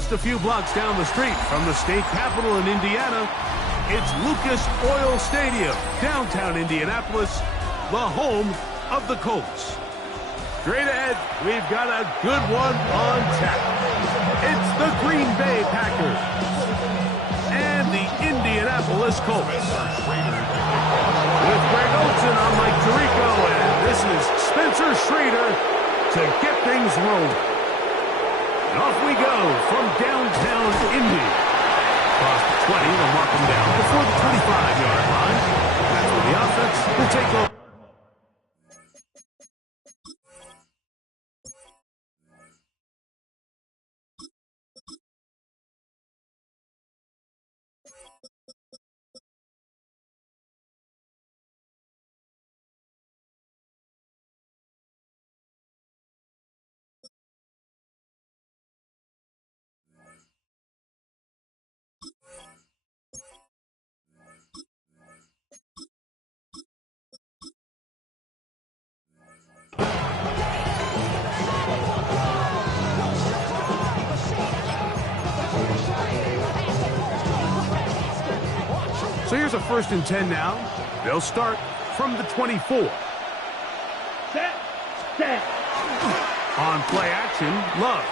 Just a few blocks down the street from the state capitol in Indiana, it's Lucas Oil Stadium, downtown Indianapolis, the home of the Colts. Straight ahead, we've got a good one on tap. It's the Green Bay Packers and the Indianapolis Colts. With Greg Olsen, I'm Mike Tirico, and this is Spencer Schrader to get things rolling. And off we go from downtown Indy. Across the 20, they'll mark them down before the 25-yard line. That's where the offense will take over. So here's a 1st and 10 now. They'll start from the 24. Set. On play action, Love.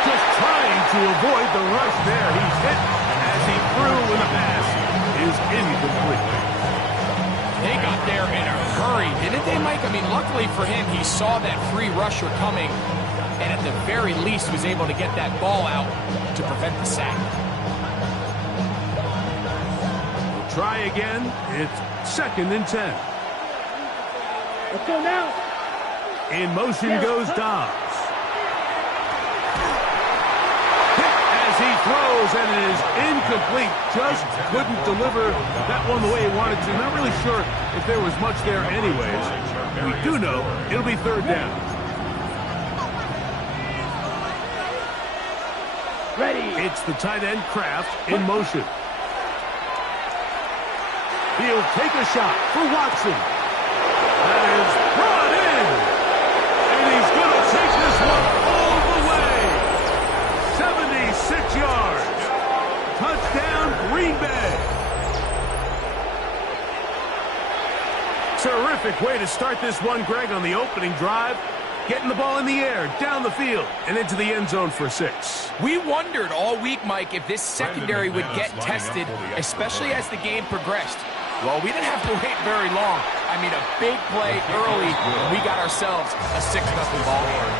Just trying to avoid the rush there. He's hit as he threw and the pass is incomplete. They got there in a hurry, didn't they, Mike? I mean, luckily for him, he saw that free rusher coming and at the very least was able to get that ball out to prevent the sack. Try again. It's 2nd and 10. Let's go now. In motion goes Dobbs. Hit as he throws, and it is incomplete. Just couldn't deliver that one the way he wanted to. Not really sure if there was much there anyways. We do know it'll be 3rd down. Ready. It's the tight end Kraft in motion. He'll take a shot for Watson. That is brought in. And he's going to take this one all the way. 76 yards. Touchdown, Green Bay. Terrific way to start this one, Greg, on the opening drive. Getting the ball in the air, down the field, and into the end zone for 6. We wondered all week, Mike, if this secondary would get tested, especially as the game progressed. Well, we didn't have to wait very long. I mean, a big play early, and we got ourselves a 6-0 ball game.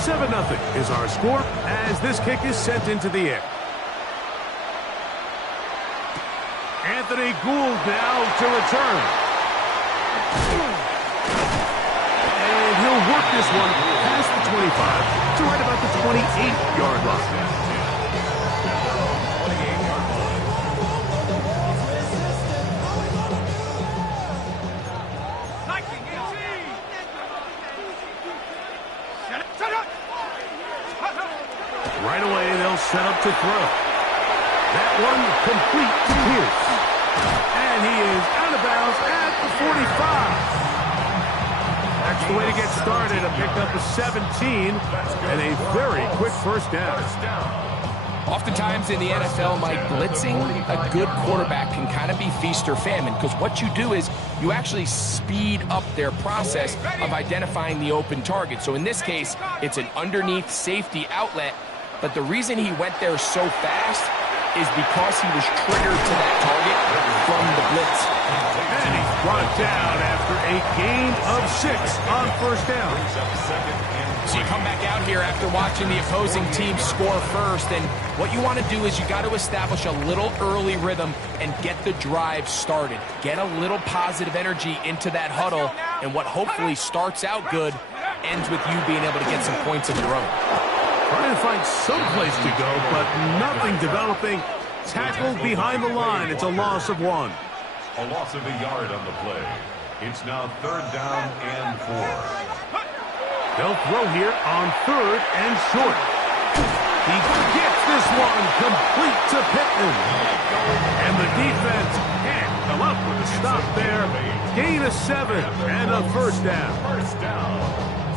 7-0 is our score as this kick is sent into the air. Anthony Gould now to return. And he'll work this one past the 25 to right about the 28-yard line. Right away, they'll set up to throw. That one complete to Pierce. And he is out of bounds at the 45. That's the way to get started. A pickup of 17 and a very quick 1st down. Oftentimes in the NFL, Mike, blitzing a good quarterback can kind of be feast or famine, because what you do is you actually speed up their process of identifying the open target. So in this case, it's an underneath safety outlet, but the reason he went there so fast is because he was triggered to that target from the blitz. And he's brought down after a gain of 6 on 1st down. So you come back out here after watching the opposing team score first, and what you want to do is you got to establish a little early rhythm and get the drive started. Get a little positive energy into that huddle, and what hopefully starts out good ends with you being able to get some points of your own. Trying to find some place to go, but nothing developing. Tackled behind the line. It's a loss of 1. A loss of a yard on the play. It's now 3rd down and 4. They'll throw here on 3rd and short. He gets this one complete to Pittman. And the defense can't come up with a stop there. Gain of 7 and a first down.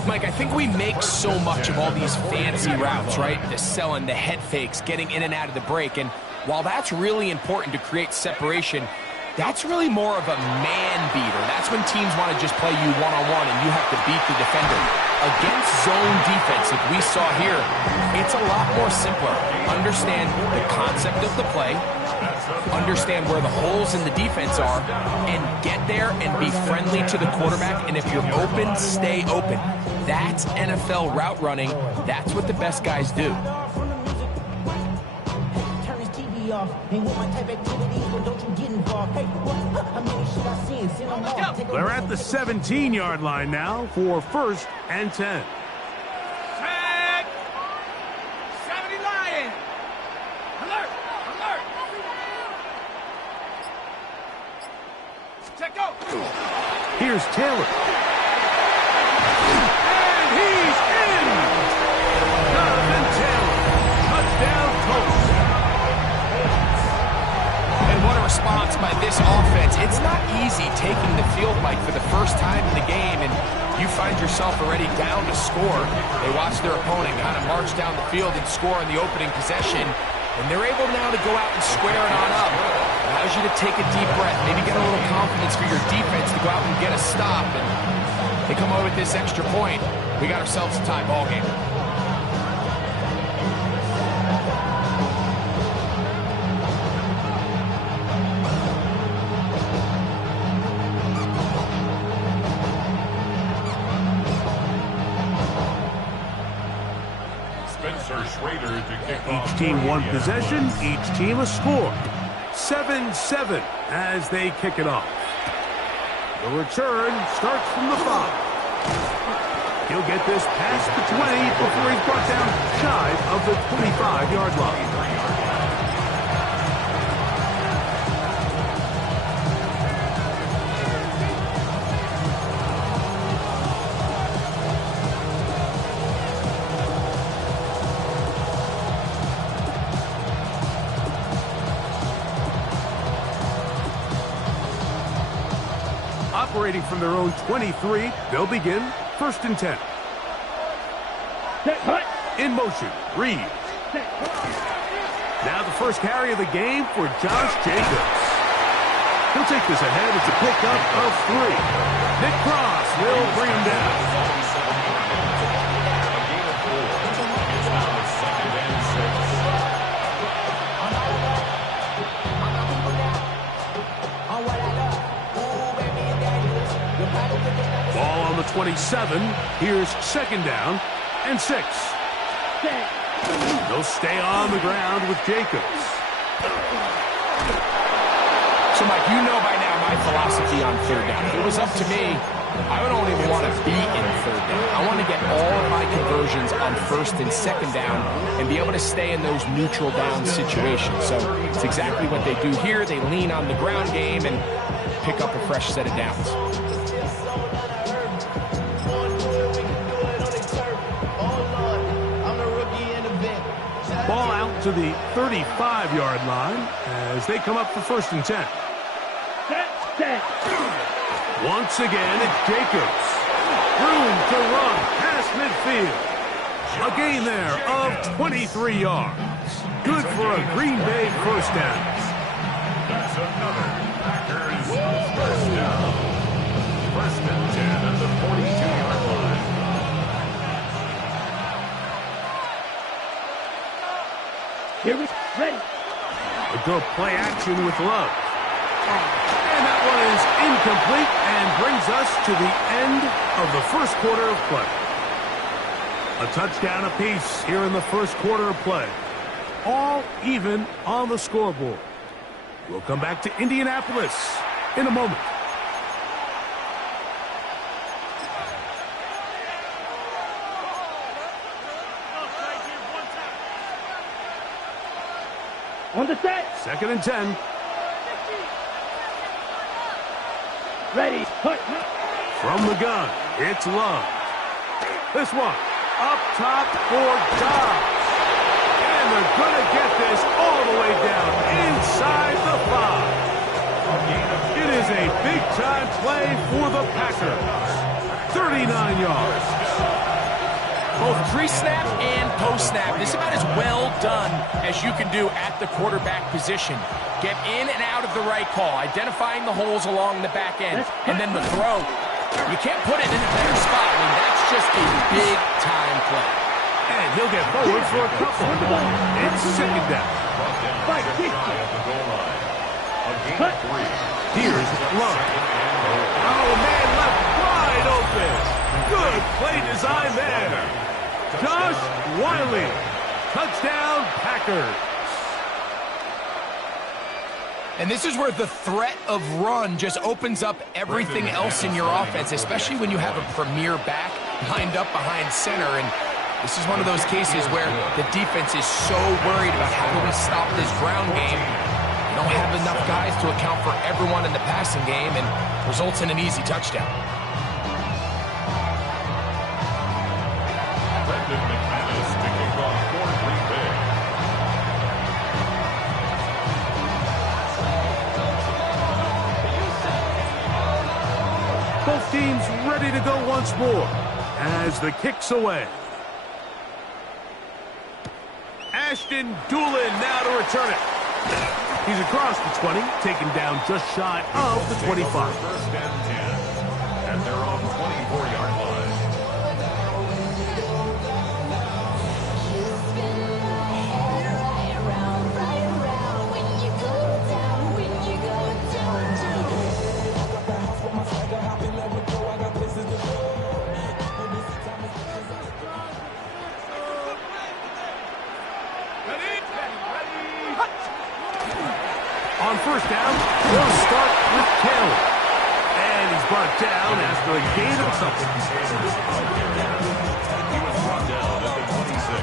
Mike, I think we make so much of all these fancy routes, right? The selling, the head fakes, getting in and out of the break. And while that's really important to create separation, that's really more of a man beater. That's when teams want to just play you one-on-one and you have to beat the defender. Against zone defense, like we saw here, it's a lot more simpler. Understand the concept of the play, understand where the holes in the defense are, and get there and be friendly to the quarterback. And if you're open, stay open. That's NFL route running. That's what the best guys do. They're at the 17-yard line now for 1st and 10. Set. 70 Lion. Alert. Alert. Check go. Here's Taylor. And he's in. Jonathan Taylor. Touchdown, Colts. And what a response by this offense. It's not easy taking the field, Mike, for the first time in the game, and you find yourself already down to score. They watch their opponent kind of march down the field and score in the opening possession, and they're able now to go out and square it on up. Allows you to take a deep breath, maybe get a little confidence for your defense to go out and get a stop, and they come away with this extra point. We got ourselves a tie ball game. Each team one possession, each team a score. 7-7 as they kick it off. The return starts from the 5. He'll get this past the 20 before he's brought down shy of the 25-yard line. Operating from their own 23, they'll begin 1st and 10. In motion, Reeves. Now the first carry of the game for Josh Jacobs. He'll take this ahead. It's a pickup of 3. Nick Cross will bring him down. Ball on the 27. Here's 2nd down and 6. They'll stay on the ground with Jacobs. So, Mike, you know by now my philosophy on 3rd down. If it was up to me, I would only want to be in 3rd down. I want to get all of my conversions on 1st and 2nd down and be able to stay in those neutral down situations. So it's exactly what they do here. They lean on the ground game and pick up a fresh set of downs. Ball out to the 35-yard line as they come up for 1st and 10. Once again, it's Jacobs. Room to run past midfield. A gain there of 23 yards. Good for a Green Bay first down. That's another Packers first down. 1st and 10 at the 42-yard line. Here we ready. A good play action with Love. And that one is incomplete and brings us to the end of the 1st quarter of play. A touchdown apiece here in the 1st quarter of play. All even on the scoreboard. We'll come back to Indianapolis in a moment. On the set. 2nd and 10. Ready. Hut. From the gun, it's Love. This one, up top for Dobbs. And they're going to get this all the way down inside the 5. It is a big-time play for the Packers. 39 yards. Both pre-snap and post-snap, this is about as well done as you can do at the quarterback position. Get in and out of the right call, identifying the holes along the back end, and then the throw. You can't put it in a better spot. I mean, that's just a big-time play. And he'll get forward for a couple. It's second down. Here's Love. Oh, man, left wide open. Good play design there. Josh Wiley. Touchdown, Packers. And this is where the threat of run just opens up everything else in your offense, especially when you have a premier back lined up behind center. And this is one of those cases where the defense is so worried about how do we stop this ground game. You don't have enough guys to account for everyone in the passing game, and results in an easy touchdown. Brendan McManus to kick off for Green Bay. Both teams ready to go once more as the kick's away. Ashton Doolin now to return it. He's across the 20, taken down just shy of the 25. First and 10 at their own 24-yard line. On first down, they'll start with Taylor. And he's brought down after a gain of something.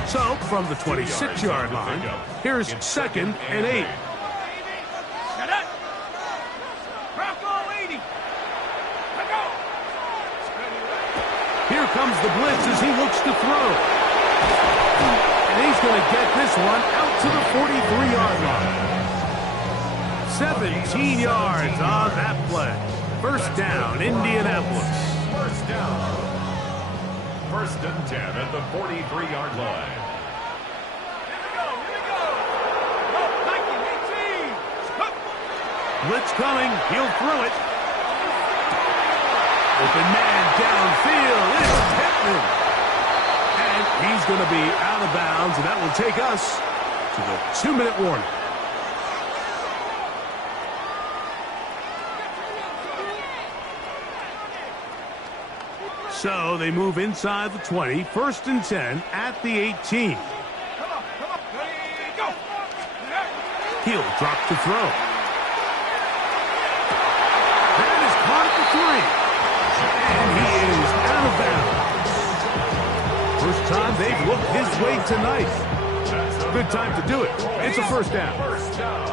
So, from the 26-yard line, here's second and 8. Here comes the blitz as he looks to throw. And he's going to get this one out to the 43-yard line. 17 yards on that play. First down, Indianapolis. First down. First and 10 at the 43-yard line. Blitz coming. He'll throw it. Open man downfield. It's Pittman. And he's going to be out of bounds, and that will take us to the 2-minute warning. So they move inside the 20, first and 10 at the 18. He'll drop to throw. That is caught at the 3. And he is out of bounds. First time they've looked his way tonight. Good time to do it. It's a first down. First down.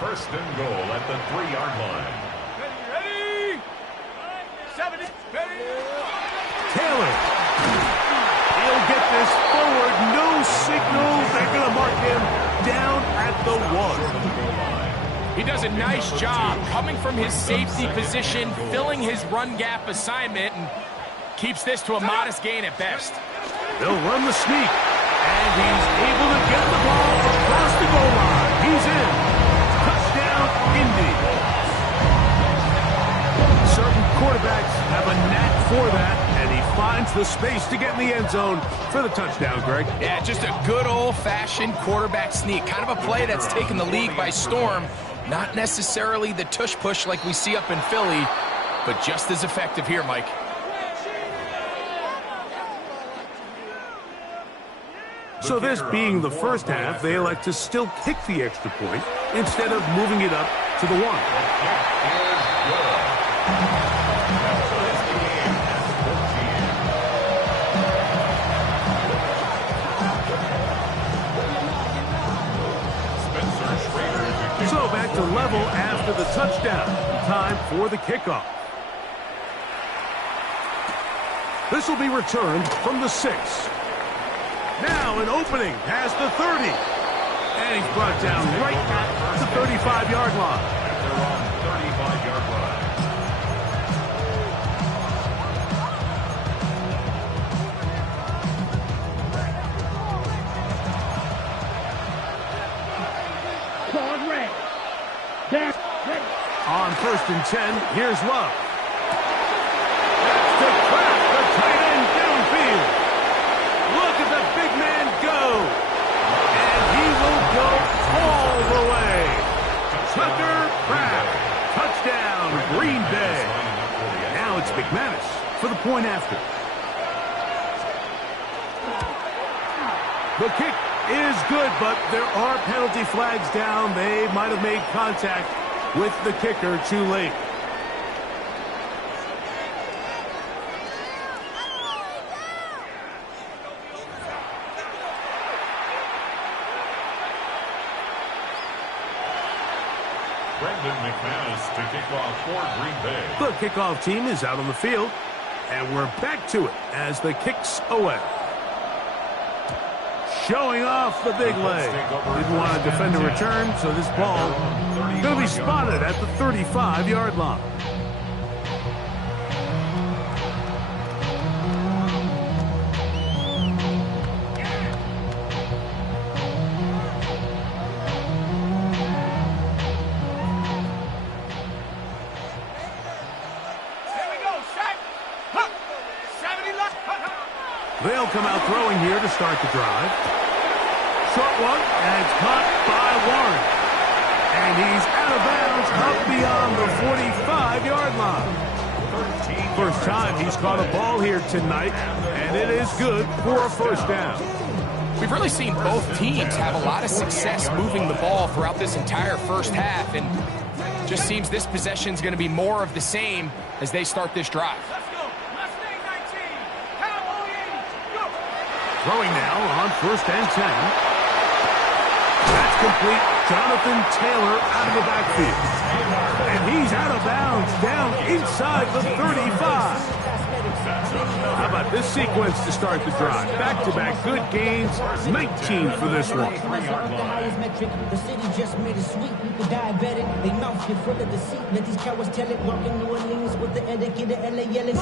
First and goal at the 3-yard line. Taylor. He'll get this forward. No signal. They're going to mark him down at the 1. He does a nice job coming from his safety position, filling his run gap assignment, and keeps this to a modest gain at best. They'll run the sneak. And he's able to get the ball across the goal line. He's in. Touchdown, Indy. Certain quarterbacks have a knack for that, and he finds the space to get in the end zone for the touchdown, Greg. Yeah, just a good old-fashioned quarterback sneak. Kind of a play that's taken the league by storm. Not necessarily the tush-push like we see up in Philly, but just as effective here, Mike. So this being the first half, they elect to still kick the extra point instead of moving it up to the 1. So back to level after the touchdown. Time for the kickoff. This will be returned from the 6. Now an opening past the 30. And he's brought down right at the 35-yard line. They're on 35-yard line. Ball red. Down. Ready. On 1st and 10, here's Love. That's to crack the tight end downfield. Look at the big man go. And he will go all the way. Tucker Pratt. Touchdown, Green Bay. Now it's McManus for the point after. The kick is good, but there are penalty flags down. They might have made contact with the kicker too late. Brendan McManus to kick off for Green Bay. The kickoff team is out on the field, and we're back to it as the kick's away. Showing off the big leg. Didn't want to defend a return, so this ball going to be spotted at the 35-yard line. Here we go, set. Huh. 70 left. They'll come out throwing here to start the drive. Short one, and it's caught by Warren. And he's out of bounds up beyond the 45-yard line. First time he's caught a ball here tonight, and it is good for a first down. We've really seen both teams have a lot of success moving the ball throughout this entire first half, and just seems this possession is going to be more of the same as they start this drive. Let's go. Mustang 19. Cowboy 80. Go. Throwing now on 1st and 10. That's complete. Jonathan Taylor out of the backfield. And he's out of bounds down inside the 35. How about this sequence to start the drive? Back-to-back good gains, 19 for this one. The city just made it sweet. People diabetic. They mouth get full of deceit. Let these cowards tell it. Walking New Orleans with the etiquette of LA yelling.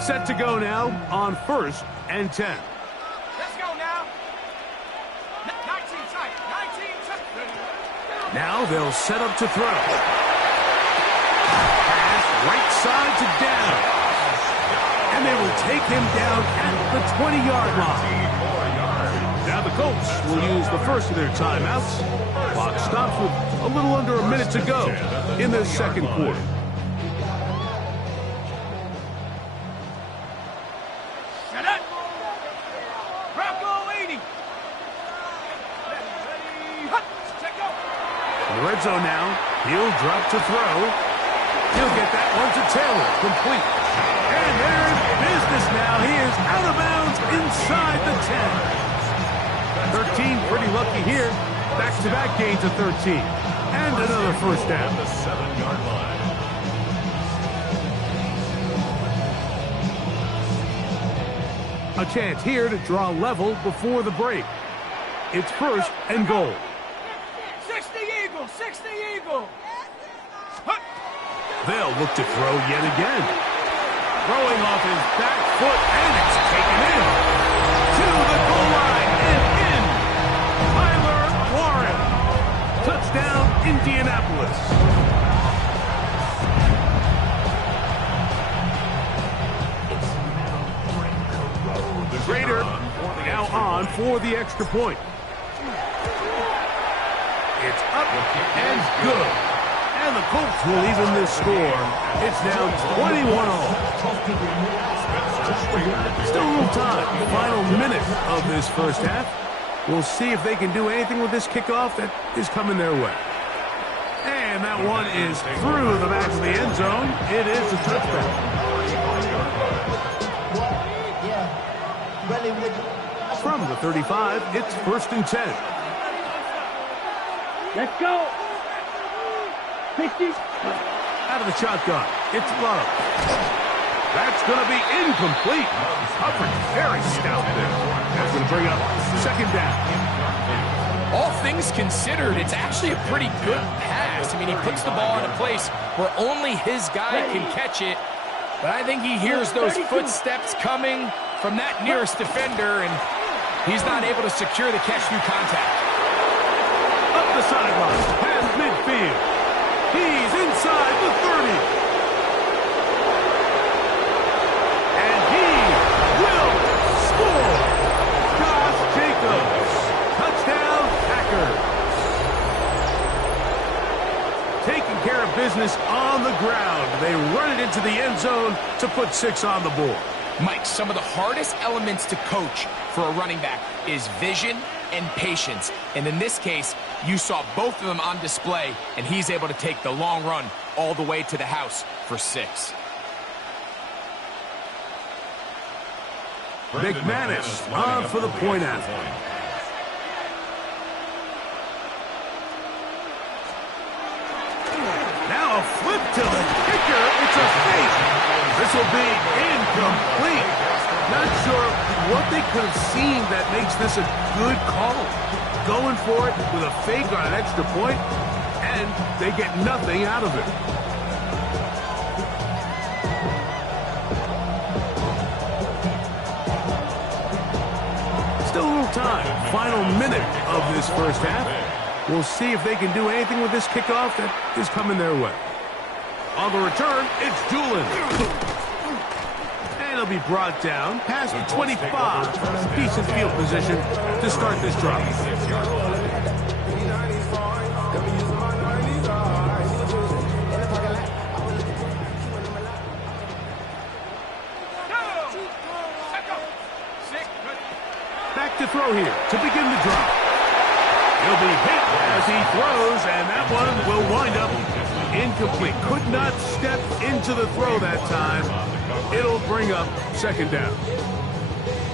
Set to go now on 1st and 10. Let's go now. 19 tight. 19 tight. Now they'll set up to throw. Pass right side to down. And they will take him down at the 20-yard line. Now the Colts will use the first of their timeouts. Clock stops with a little under a minute to go in the second quarter. Set up. Bronco 80. Check go. In the red zone now, he'll drop to throw. He'll get that one to Taylor, complete. And there's business now. He is out of bounds inside the 10. 13, pretty lucky here. Back-to-back gains of 13. And another first down. The 7-yard line. A chance here to draw level before the break. It's 1st and goal. 60 Eagle. 60 Eagle. They'll look to throw yet again. Throwing off his back foot, and it's taken in. To the goal line and in. Tyler Warren. Touchdown, Indianapolis. The Raider now on for the extra point. It's up and good. And the Colts will even this score. It's now 21-all. Still a little time. Final minute of this first half. We'll see if they can do anything with this kickoff that is coming their way. And that one is through the back of the end zone. It is a touchdown. From the 35, it's 1st and 10. Let's go. 60. Out of the shotgun, it's Love. That's going to be incomplete. Coverage very stout there. That's going to bring up second down. All things considered, it's actually a pretty good pass. I mean, he puts the ball in a place where only his guy can catch it. But I think he hears those footsteps coming from that nearest defender, and he's not able to secure the catch through contact. Up the sideline, past midfield. He's inside the 30. And he will score. Josh Jacobs. Touchdown, Packers. Taking care of business on the ground. They run it into the end zone to put 6 on the board. Mike, some of the hardest elements to coach for a running back is vision and patience. And in this case, you saw both of them on display, and he's able to take the long run all the way to the house for 6. McManus on for the point after. Now a flip to the kicker. It's a fake. This will be incomplete. Not sure what they could have seen that makes this a good call. Going for it with a fake on an extra point, and they get nothing out of it. Still a little time. Final minute of this first half. We'll see if they can do anything with this kickoff that is coming their way. On the return, it's Doolin. And he'll be brought down past the 25. Decent field position to start this drive. Back to throw here to begin the drive. He'll be hit as he throws, and that one will wind up incomplete. Could not step into the throw that time. It'll bring up second down.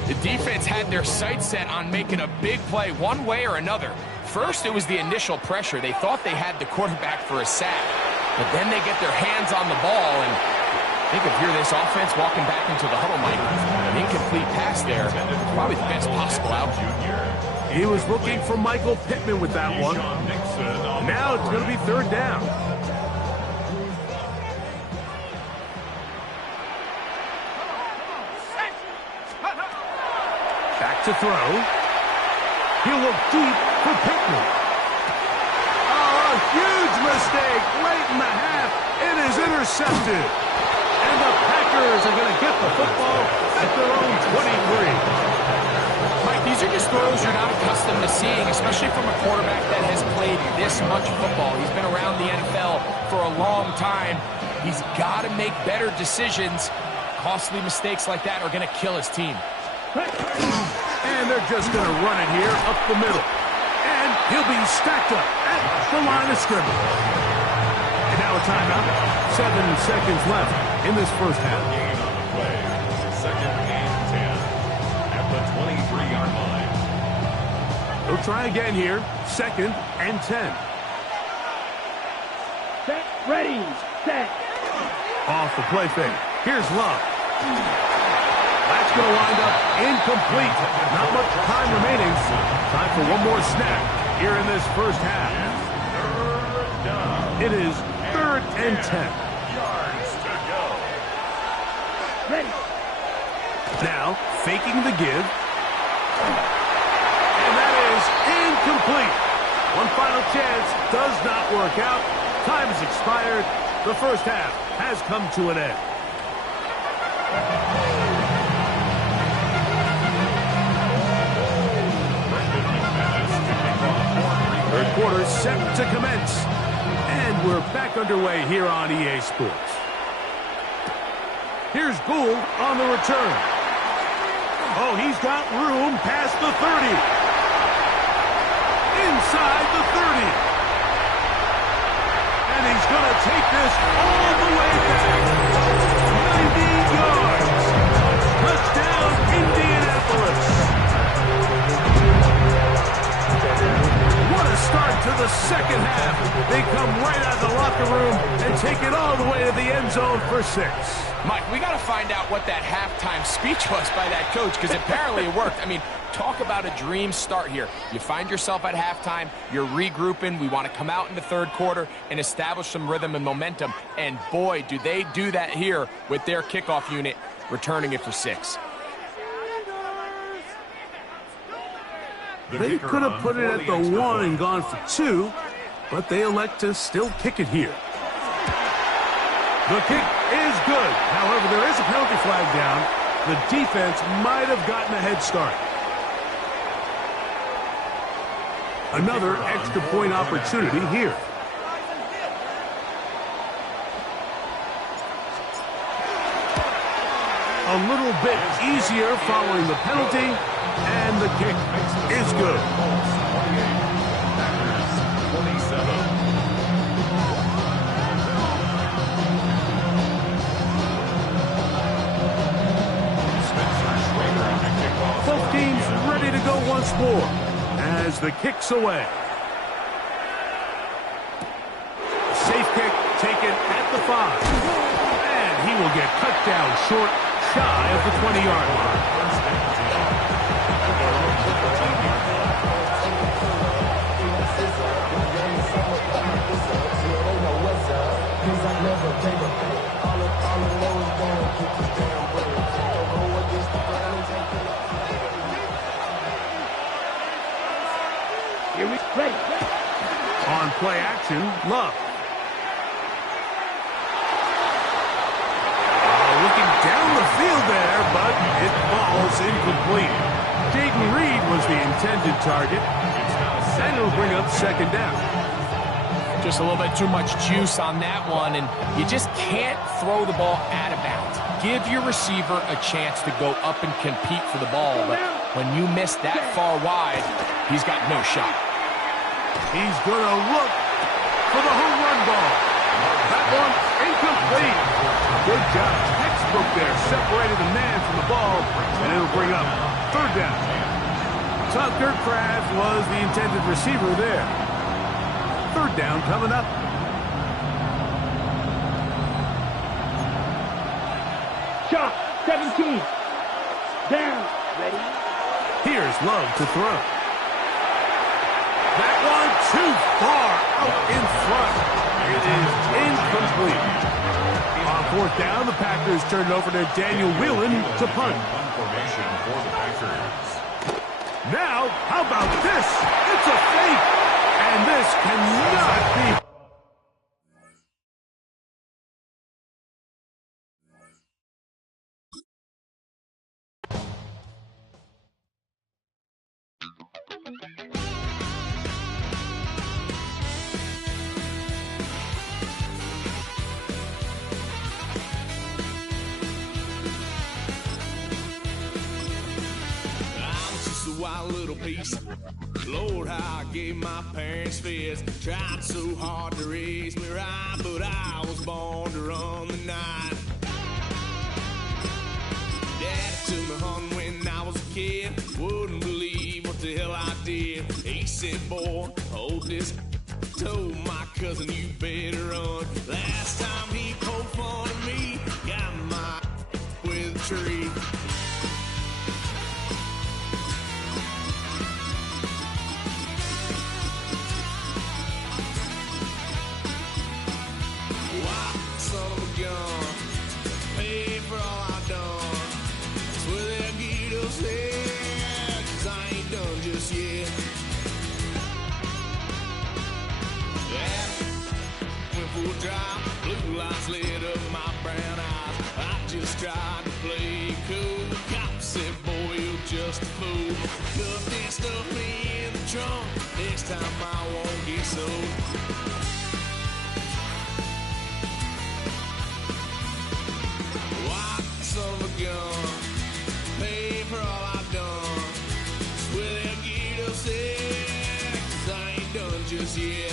The defense had their sights set on making a big play one way or another. First, it was the initial pressure. They thought they had the quarterback for a sack. But then they get their hands on the ball, and I think if you're this offense walking back into the huddle, Mike, an incomplete pass there, probably the best possible outcome. He was looking for Michael Pittman with that one. Now it's going to be third down. Back to throw. He'll look deep for Pittman. Oh, a huge mistake late in the half. It is intercepted. And the Packers are going to get the football at their own 23. Mike, these are just throws you're not accustomed to seeing, especially from a quarterback that has played this much football. He's been around the NFL for a long time. He's got to make better decisions. Costly mistakes like that are going to kill his team. And they're just going to run it here up the middle. And he'll be stacked up at the line of scrimmage. And now a timeout. 7 seconds left in this first half. Second and 10 at the 23-yard line. He'll try again here. 2nd and 10. Set, ready, set. Off the play fake. Here's Love. That's going to wind up incomplete. Not much time remaining. Time for one more snap here in this first half. It is 3rd and 10. Yards to go. Ready. Now, faking the give. And that is incomplete. One final chance does not work out. Time has expired. The first half has come to an end. Third quarter set to commence. And we're back underway here on EA Sports. Here's Gould on the return. Oh, he's got room past the 30. Inside the 30. And he's going to take this all the way back. 90 yards. Touchdown, Indianapolis. What a start to the second half. They come right out of the locker room and take it all the way to the end zone for 6. Mike, we got to find out what that halftime speech was by that coach, because apparently it worked. I mean, talk about a dream start here. You find yourself at halftime, you're regrouping, we want to come out in the third quarter and establish some rhythm and momentum, and boy, do they do that here with their kickoff unit returning it for 6. They could have put it at the 1 and gone for 2, but they elect to still kick it here. The kick is good. However, there is a penalty flag down. The defense might have gotten a head start. Another extra point opportunity here. A little bit easier following the penalty, and the kick is good. 27. Both teams ready to go once more as the kick's away. Safe kick taken at the 5. And he will get cut down short, shy of the 20-yard line. Here we ready. On play action, Love. Looking down the field there, but it falls incomplete. Jayden Reed was the intended target, and it'll bring up second down. Just a little bit too much juice on that one, and you just can't throw the ball out of bounds. Give your receiver a chance to go up and compete for the ball, but when you miss that far wide, he's got no shot. He's going to look for the home run ball. That one incomplete. Good job. Textbook there. Separated the man from the ball, and it'll bring up third down. Tucker Kraft was the intended receiver there. Third down coming up. Shot. 17. Down. Ready. Here's Love to throw. That one too far out in front. It is incomplete. On fourth down, the Packers turn it over to Daniel Whelan to punt. Formation for the Packers. Now, how about this? It's a fake. And this cannot be. Wild little piece. Lord, how I gave my parents fits. Tried so hard to raise me right, but I was born to run the night. Dad took me hunting when I was a kid. Wouldn't believe what the hell I did. He said, boy, hold this. Told my cousin, you better run. Last time he poked fun of me, got my with a tree. Blue lights lit up my brown eyes. I just tried to play cool. Cop said, boy, you're just a fool. Cuffed and stuffed me in the trunk. Next time I won't get sold. White son of a gun. Pay for all I've done. Swear they'll get upset, 'cause I ain't done just yet.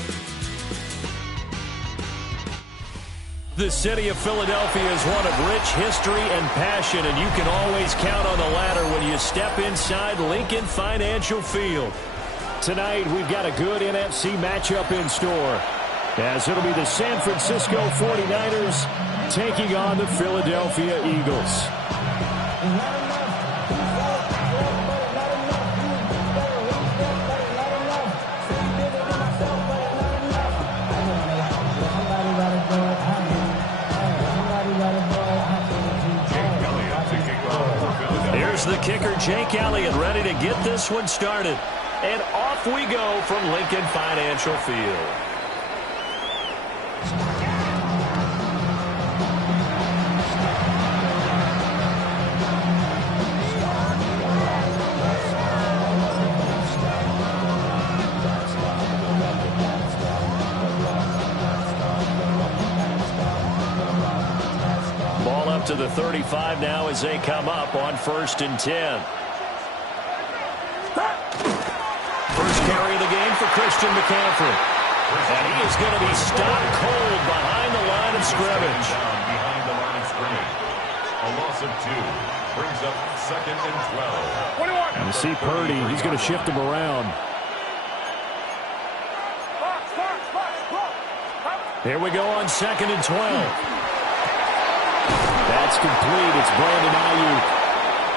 The city of Philadelphia is one of rich history and passion, and you can always count on the ladder when you step inside Lincoln Financial Field. Tonight, we've got a good NFC matchup in store. as it'll be the San Francisco 49ers taking on the Philadelphia Eagles. Here's the kicker, Jake Elliott, ready to get this one started. And off we go from Lincoln Financial Field. Ball up to the 35 now as they come up on 1st and 10. First carry of the game for Christian McCaffrey. And he is going to be stopped cold behind the line of scrimmage. Behind the line of scrimmage. A loss of 2 brings up 2nd and 12. And you see Purdy, he's going to shift him around. Here we go on 2nd and 12. That's complete. It's Brandon Ayuk.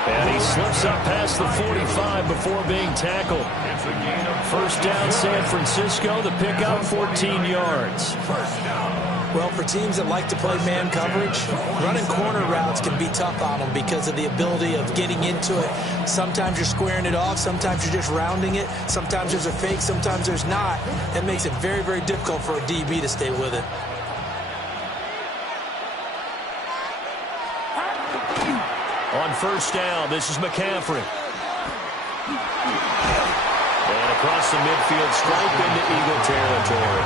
And he slips up past the 45 before being tackled. First down, San Francisco. The pickup, 14 yards. Well, for teams that like to play man coverage, running corner routes can be tough on them because of the ability of getting into it. Sometimes you're squaring it off. Sometimes you're just rounding it. Sometimes there's a fake. Sometimes there's not. It makes it very, very difficult for a DB to stay with it. On first down, this is McCaffrey. And across the midfield stripe into Eagle territory.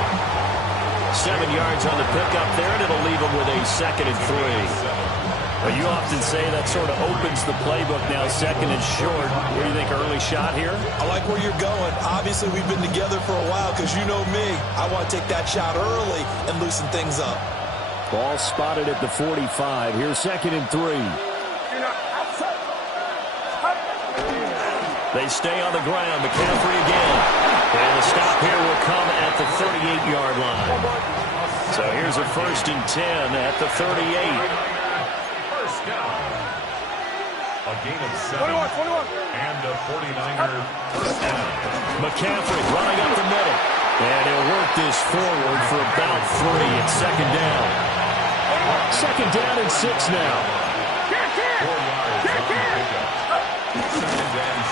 7 yards on the pickup there, and it'll leave him with a 2nd and 3. Well, you often say that sort of opens the playbook now, 2nd and short. What do you think, early shot here? I like where you're going. Obviously, we've been together for a while because you know me. I want to take that shot early and loosen things up. Ball spotted at the 45. Here's 2nd and 3. They stay on the ground. McCaffrey again. And the stop here will come at the 38-yard line. So here's a 1st and 10 at the 38. First down. A gain of 7. 21. And a 49er first down. McCaffrey running up the middle. And he'll work this forward for about 3. It's 2nd down. 2nd down and 6 now. 4 yards on the pickup.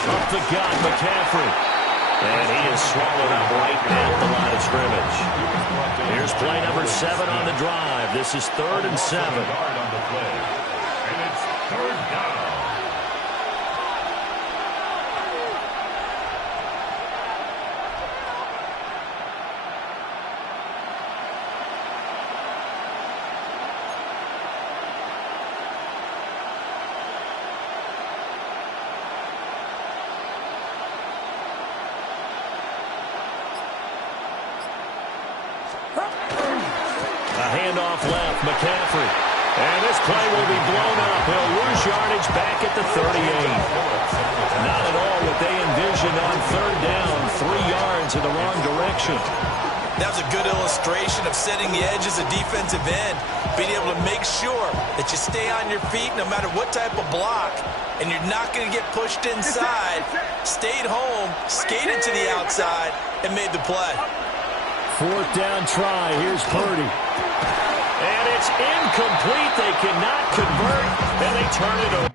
Up the gut, McCaffrey. And he is swallowed up right at the line of scrimmage. Here's play number 7 on the drive. This is 3rd and 7. And it's 3rd down. Handoff left, McCaffrey. And this play will be blown up. He'll lose yardage back at the 38. Not at all what they envisioned on 3rd down. 3 yards in the wrong direction. That was a good illustration of setting the edge as a defensive end. Being able to make sure that you stay on your feet no matter what type of block. And you're not going to get pushed inside. Stayed home, skated to the outside, and made the play. 4th down try. Here's Purdy. And it's incomplete. They cannot convert, and they turn it over.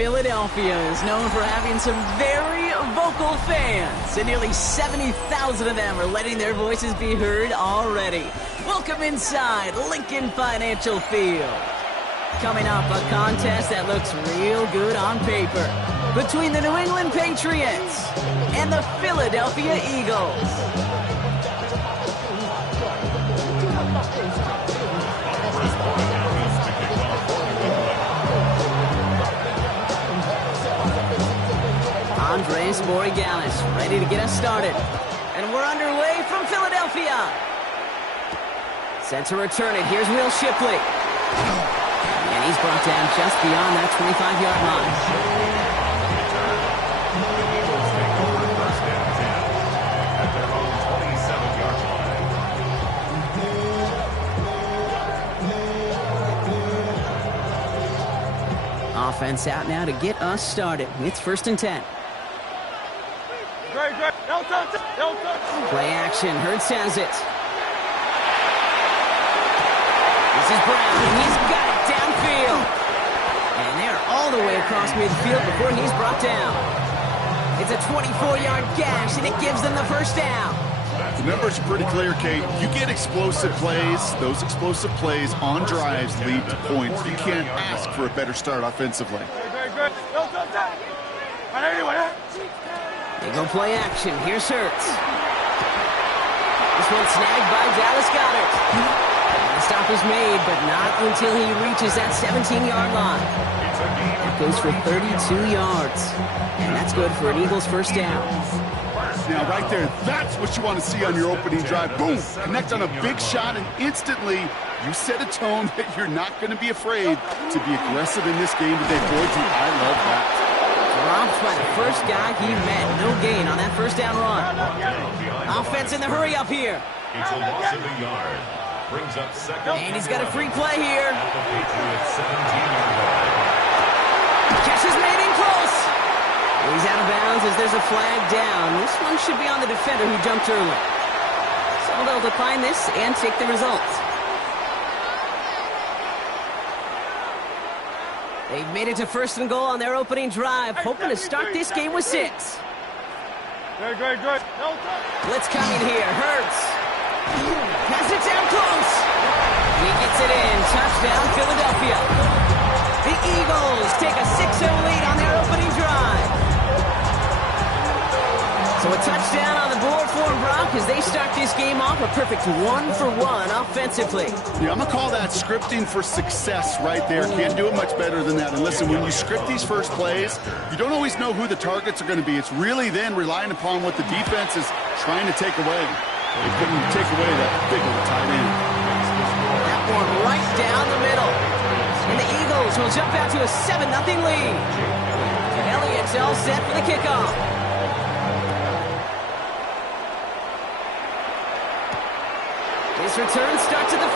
Philadelphia is known for having some very vocal fans, and nearly 70,000 of them are letting their voices be heard already. Welcome inside Lincoln Financial Field. Coming up, a contest that looks real good on paper between the New England Patriots and the Philadelphia Eagles. Andres Borregales ready to get us started. And we're underway from Philadelphia. Set to return it. Here's Will Shipley. And he's brought down just beyond that 25-yard line. Offense out now to get us started. It's 1st and 10. Play action. Hurts has it. This is Brown. He's got it downfield. And they're all the way across midfield before he's brought down. It's a 24-yard gash, and it gives them the first down. The numbers are pretty clear, Kate. You get explosive plays. Those explosive plays on drives lead to points. You can't ask for a better start offensively. They go play action. Here's Hurts. This one snagged by Dallas Goedert. And the stop is made, but not until he reaches that 17-yard line. It goes for 32 yards. And that's good for an Eagles first down. Now, right there, that's what you want to see on your opening drive. Boom! Connect on a big shot, and instantly you set a tone that you're not going to be afraid to be aggressive in this game today. Boys, I love that. Dropped by the first guy he met. No gain on that first down run. Offense in the hurry up here. It's a loss of a yard. Brings up second. And he's got a free play here. Catch is made in close. He's out of bounds as there's a flag down. This one should be on the defender who jumped early. So they'll decline this and take the results. They've made it to 1st and goal on their opening drive, hoping to start this game with 6. Blitz coming here. Hurts. Pass it down close. He gets it in. Touchdown, Philadelphia. The Eagles take a 6-0 lead on their opening drive. So a touchdown on the board for them, Brock, as they start this game off a perfect 1-for-1 offensively. Yeah, I'm going to call that scripting for success right there. Can't do it much better than that. And listen, when you script these first plays, you don't always know who the targets are going to be. It's really then relying upon what the defense is trying to take away. They couldn't take away that big of a tight end. That one right down the middle. And the Eagles will jump out to a 7-0 lead. Elliott's all set for the kickoff. This return starts at the 5.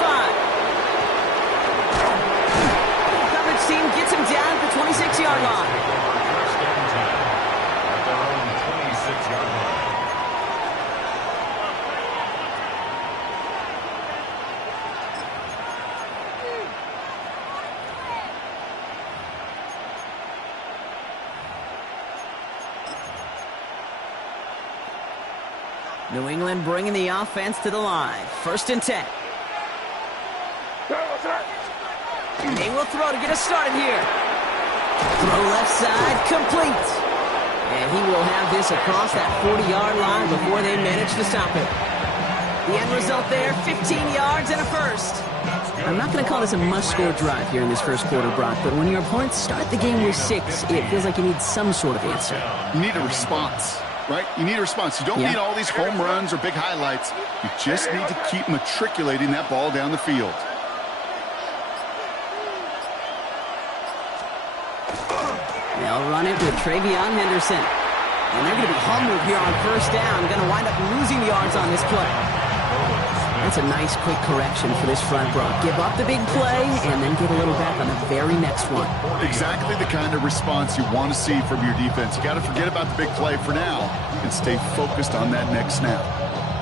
Coverage team gets him down at the 26-yard line. First and 10 at their own 26-yard line. New England bringing the offense to the line. 1st and 10. They will throw to get us started here. Throw left side, complete. And he will have this across that 40-yard line before they manage to stop it. The end result there, 15 yards and a first. I'm not going to call this a must-score drive here in this first quarter, Brock, but when your opponents start the game with 6, it feels like you need some sort of answer. You need a response. Right? You need a response. You don't need all these home runs or big highlights. You just need to keep matriculating that ball down the field. They'll run it with Travion Henderson. And they're going to be humbled here on 1st down. Going to wind up losing yards on this play. That's a nice quick correction for this front, Brock. Give up the big play and then get a little back on the very next one. Exactly the kind of response you want to see from your defense. You got to forget about the big play for now and stay focused on that next snap.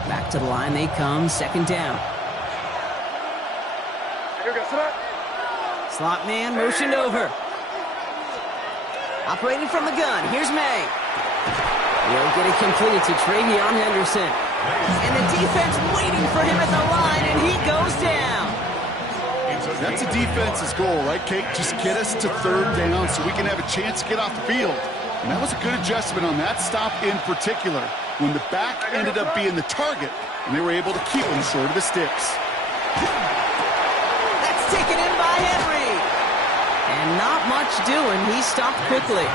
Back to the line they come, 2nd down. Slot man motioned over. Operating from the gun, here's May. He'll get it completed to Travion Henderson. And the defense waiting for him at the line, and he goes down. That's a defense's goal, right, Kate? Just get us to third down so we can have a chance to get off the field. And that was a good adjustment on that stop in particular, when the back ended up being the target, and they were able to keep him short of the sticks. That's taken in by Henry. And not much doing. He stopped quickly.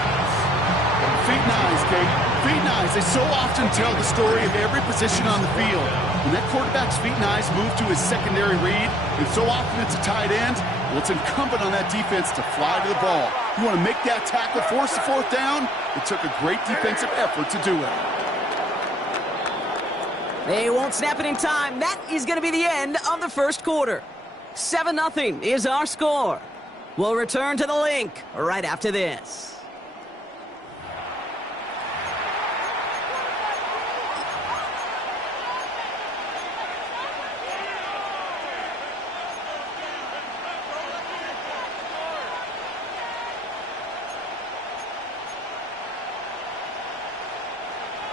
Feet nice, Kate. Feet nice. They so often tell the story of every position on the field. When that quarterback's feet nice move to his secondary read, and so often it's a tight end, well, it's incumbent on that defense to fly to the ball. You want to make that tackle, force the fourth down? It took a great defensive effort to do it. They won't snap it in time. That is going to be the end of the first quarter. 7-0 is our score. We'll return to the link right after this.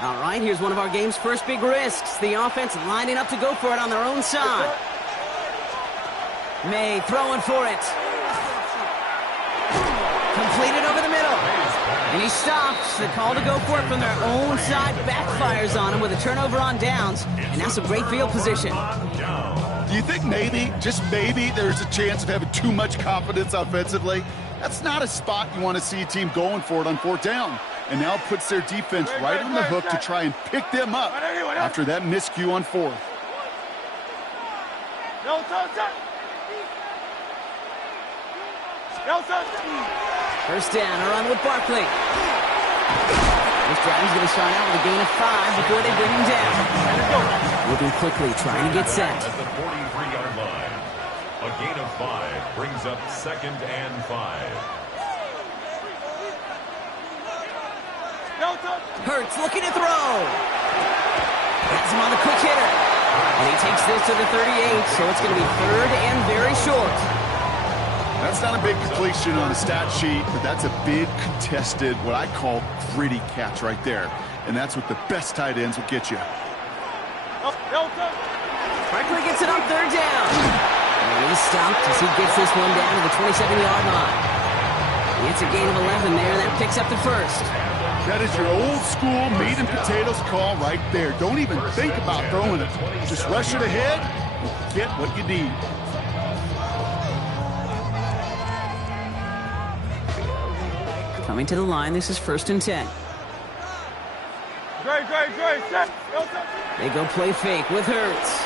All right, here's one of our game's first big risks. The offense lining up to go for it on their own side. May throwing for it. Completed over the middle. And he stops. The call to go for it from their own side backfires on him with a turnover on downs. And now some great field position. Do you think maybe, just maybe, there's a chance of having too much confidence offensively? That's not a spot you want to see a team going for it on fourth down. And now puts their defense right on the hook to try and pick them up after that miscue on fourth. First down, a run with Barkley. This drive's going to start out with a gain of 5 before they bring him down. Moving quickly, trying to get set. At the 43-yard line, a gain of 5 brings up 2nd and 5. Hurts looking to throw. Has him on the quick hitter. And he takes this to the 38, so it's going to be 3rd and very short. That's not a big completion on the stat sheet, but that's a big contested, what I call gritty catch right there. And that's what the best tight ends will get you. Barkley gets it on 3rd down. And he's stopped as he gets this one down to the 27-yard line. It's a gain of 11 there. That picks up the first. That is your old school meat and potatoes call right there. Don't even think about throwing it. Just rush it ahead and get what you need. Coming to the line, this is 1st and 10. They go play fake with Hurts.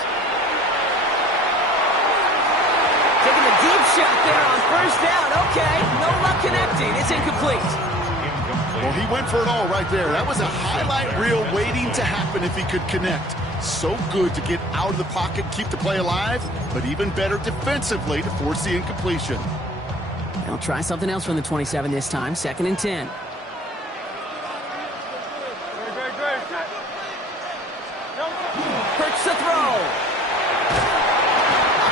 Taking a deep shot there on 1st down. Okay, no luck connecting. It's incomplete. Well, he went for it all right there. That was a highlight reel waiting to happen if he could connect. So good to get out of the pocket and keep the play alive, but even better defensively to force the incompletion. They'll try something else from the 27 this time. 2nd and 10. Hurts the throw.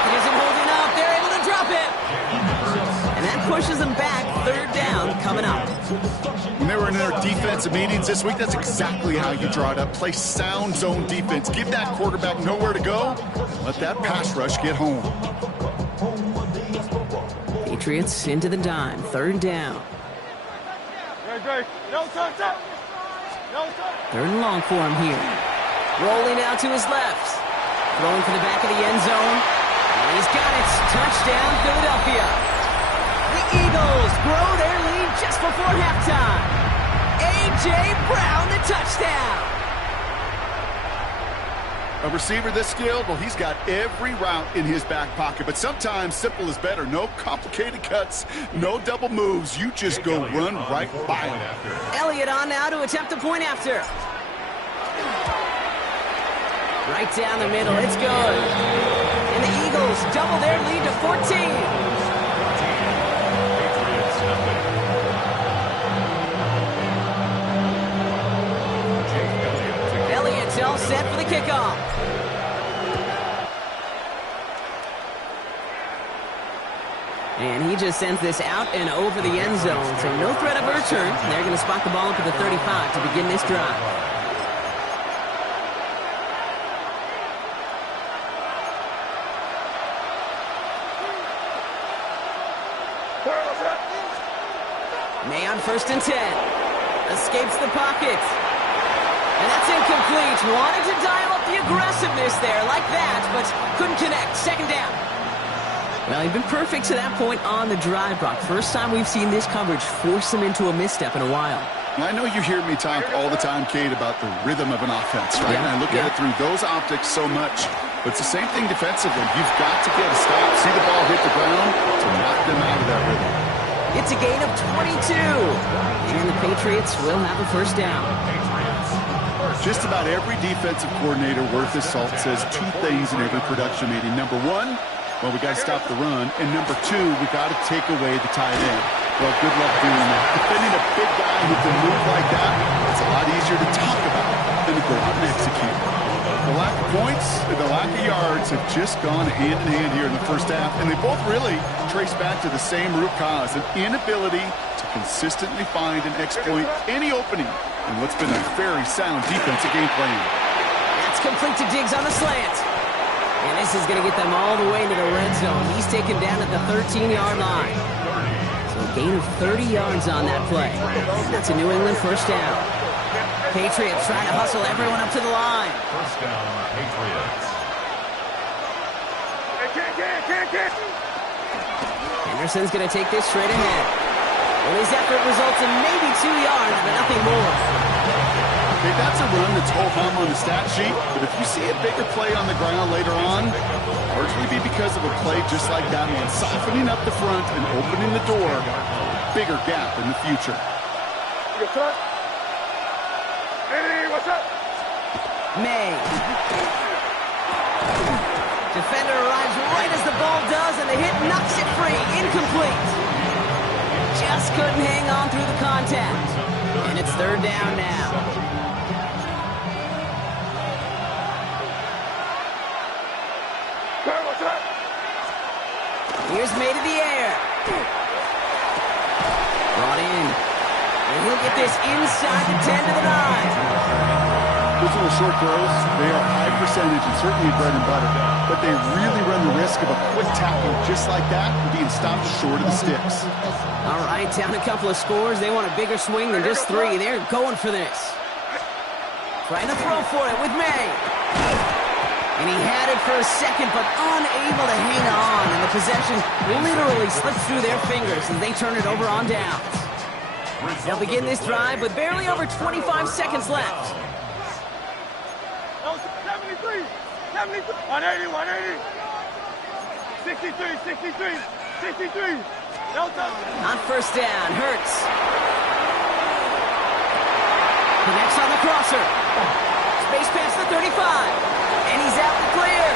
Pocket isn't holding up. They're able to drop it. And that pushes them back. 3rd down coming up. When they were in their defensive meetings this week, that's exactly how you draw it up. Play sound zone defense. Give that quarterback nowhere to go. Let that pass rush get home. Patriots into the dime. 3rd down. 3rd and long for him here. Rolling out to his left. Throwing for the back of the end zone. And he's got it. Touchdown, Philadelphia. The Eagles grow their lead just before halftime. A.J. Brown, the touchdown. A receiver this skilled, well, he's got every route in his back pocket. But sometimes simple is better. No complicated cuts, no double moves. You just go run right by him. Elliott on now to attempt the point after. Right down the middle. It's good. And the Eagles double their lead to 14. Elliott's all set for the kickoff. And he he just sends this out and over the end zone. So no threat of a return. They're going to spot the ball up at the 35 to begin this drive. May on 1st and 10. Escapes the pocket. And that's incomplete. Wanted to dial up the aggressiveness there like that, but couldn't connect. 2nd down. Well, he's been perfect to that point on the drive, Brock. First time we've seen this coverage force him into a misstep in a while. I know you hear me talk all the time, Kate, about the rhythm of an offense, right? And I look at it through those optics so much. But it's the same thing defensively. You've got to get a stop, see the ball hit the ground to knock them out of that rhythm. It's a gain of 22. And the Patriots will have a 1st down. Just about every defensive coordinator worth his salt says 2 things in every production meeting. Number 1, well, we got to stop the run. And number 2, we got to take away the tight end. Well, good luck doing that. Defending a big guy who can move like that, it's a lot easier to talk about than to go out and execute. The lack of points and the lack of yards have just gone hand in hand here in the first half, and they both really trace back to the same root cause, an inability to consistently find and exploit any opening in what's been a very sound defensive game plan. That's complete to Diggs on the slant. And this is going to get them all the way into the red zone. He's taken down at the 13-yard line. So a gain of 30 yards on that play. That's a New England 1st down. Patriots trying to hustle everyone up to the line. 1st down, Patriots. Henderson's going to take this straight ahead. Well, his effort results in maybe 2 yards, but nothing more. Okay, that's a run that's ho-hum on the stat sheet, but if you see a bigger play on the ground later on, largely be because of a play just like that one, softening up the front and opening the door, bigger gap in the future. May. Defender arrives right as the ball does, and the hit knocks it free. Incomplete. Just couldn't hang on through the contact. And it's 3rd down now. Here's May to the air. Brought in. And he'll get this inside the 10 to the 9. Those little short throws, they are high percentage and certainly bread and butter, but they really run the risk of a quick tackle just like that and being stopped short of the sticks. All right, down a couple of scores. They want a bigger swing than just 3. They're going for this. Trying to throw for it with May. And he had it for a second, but unable to hang on. And the possession literally slipped through their fingers as they turn it over on downs. They'll begin this drive with barely over 25 seconds left. 180, 180. 63. On 1st down, Hurts. Connects on the crosser. Space past the 35. And he's out the clear.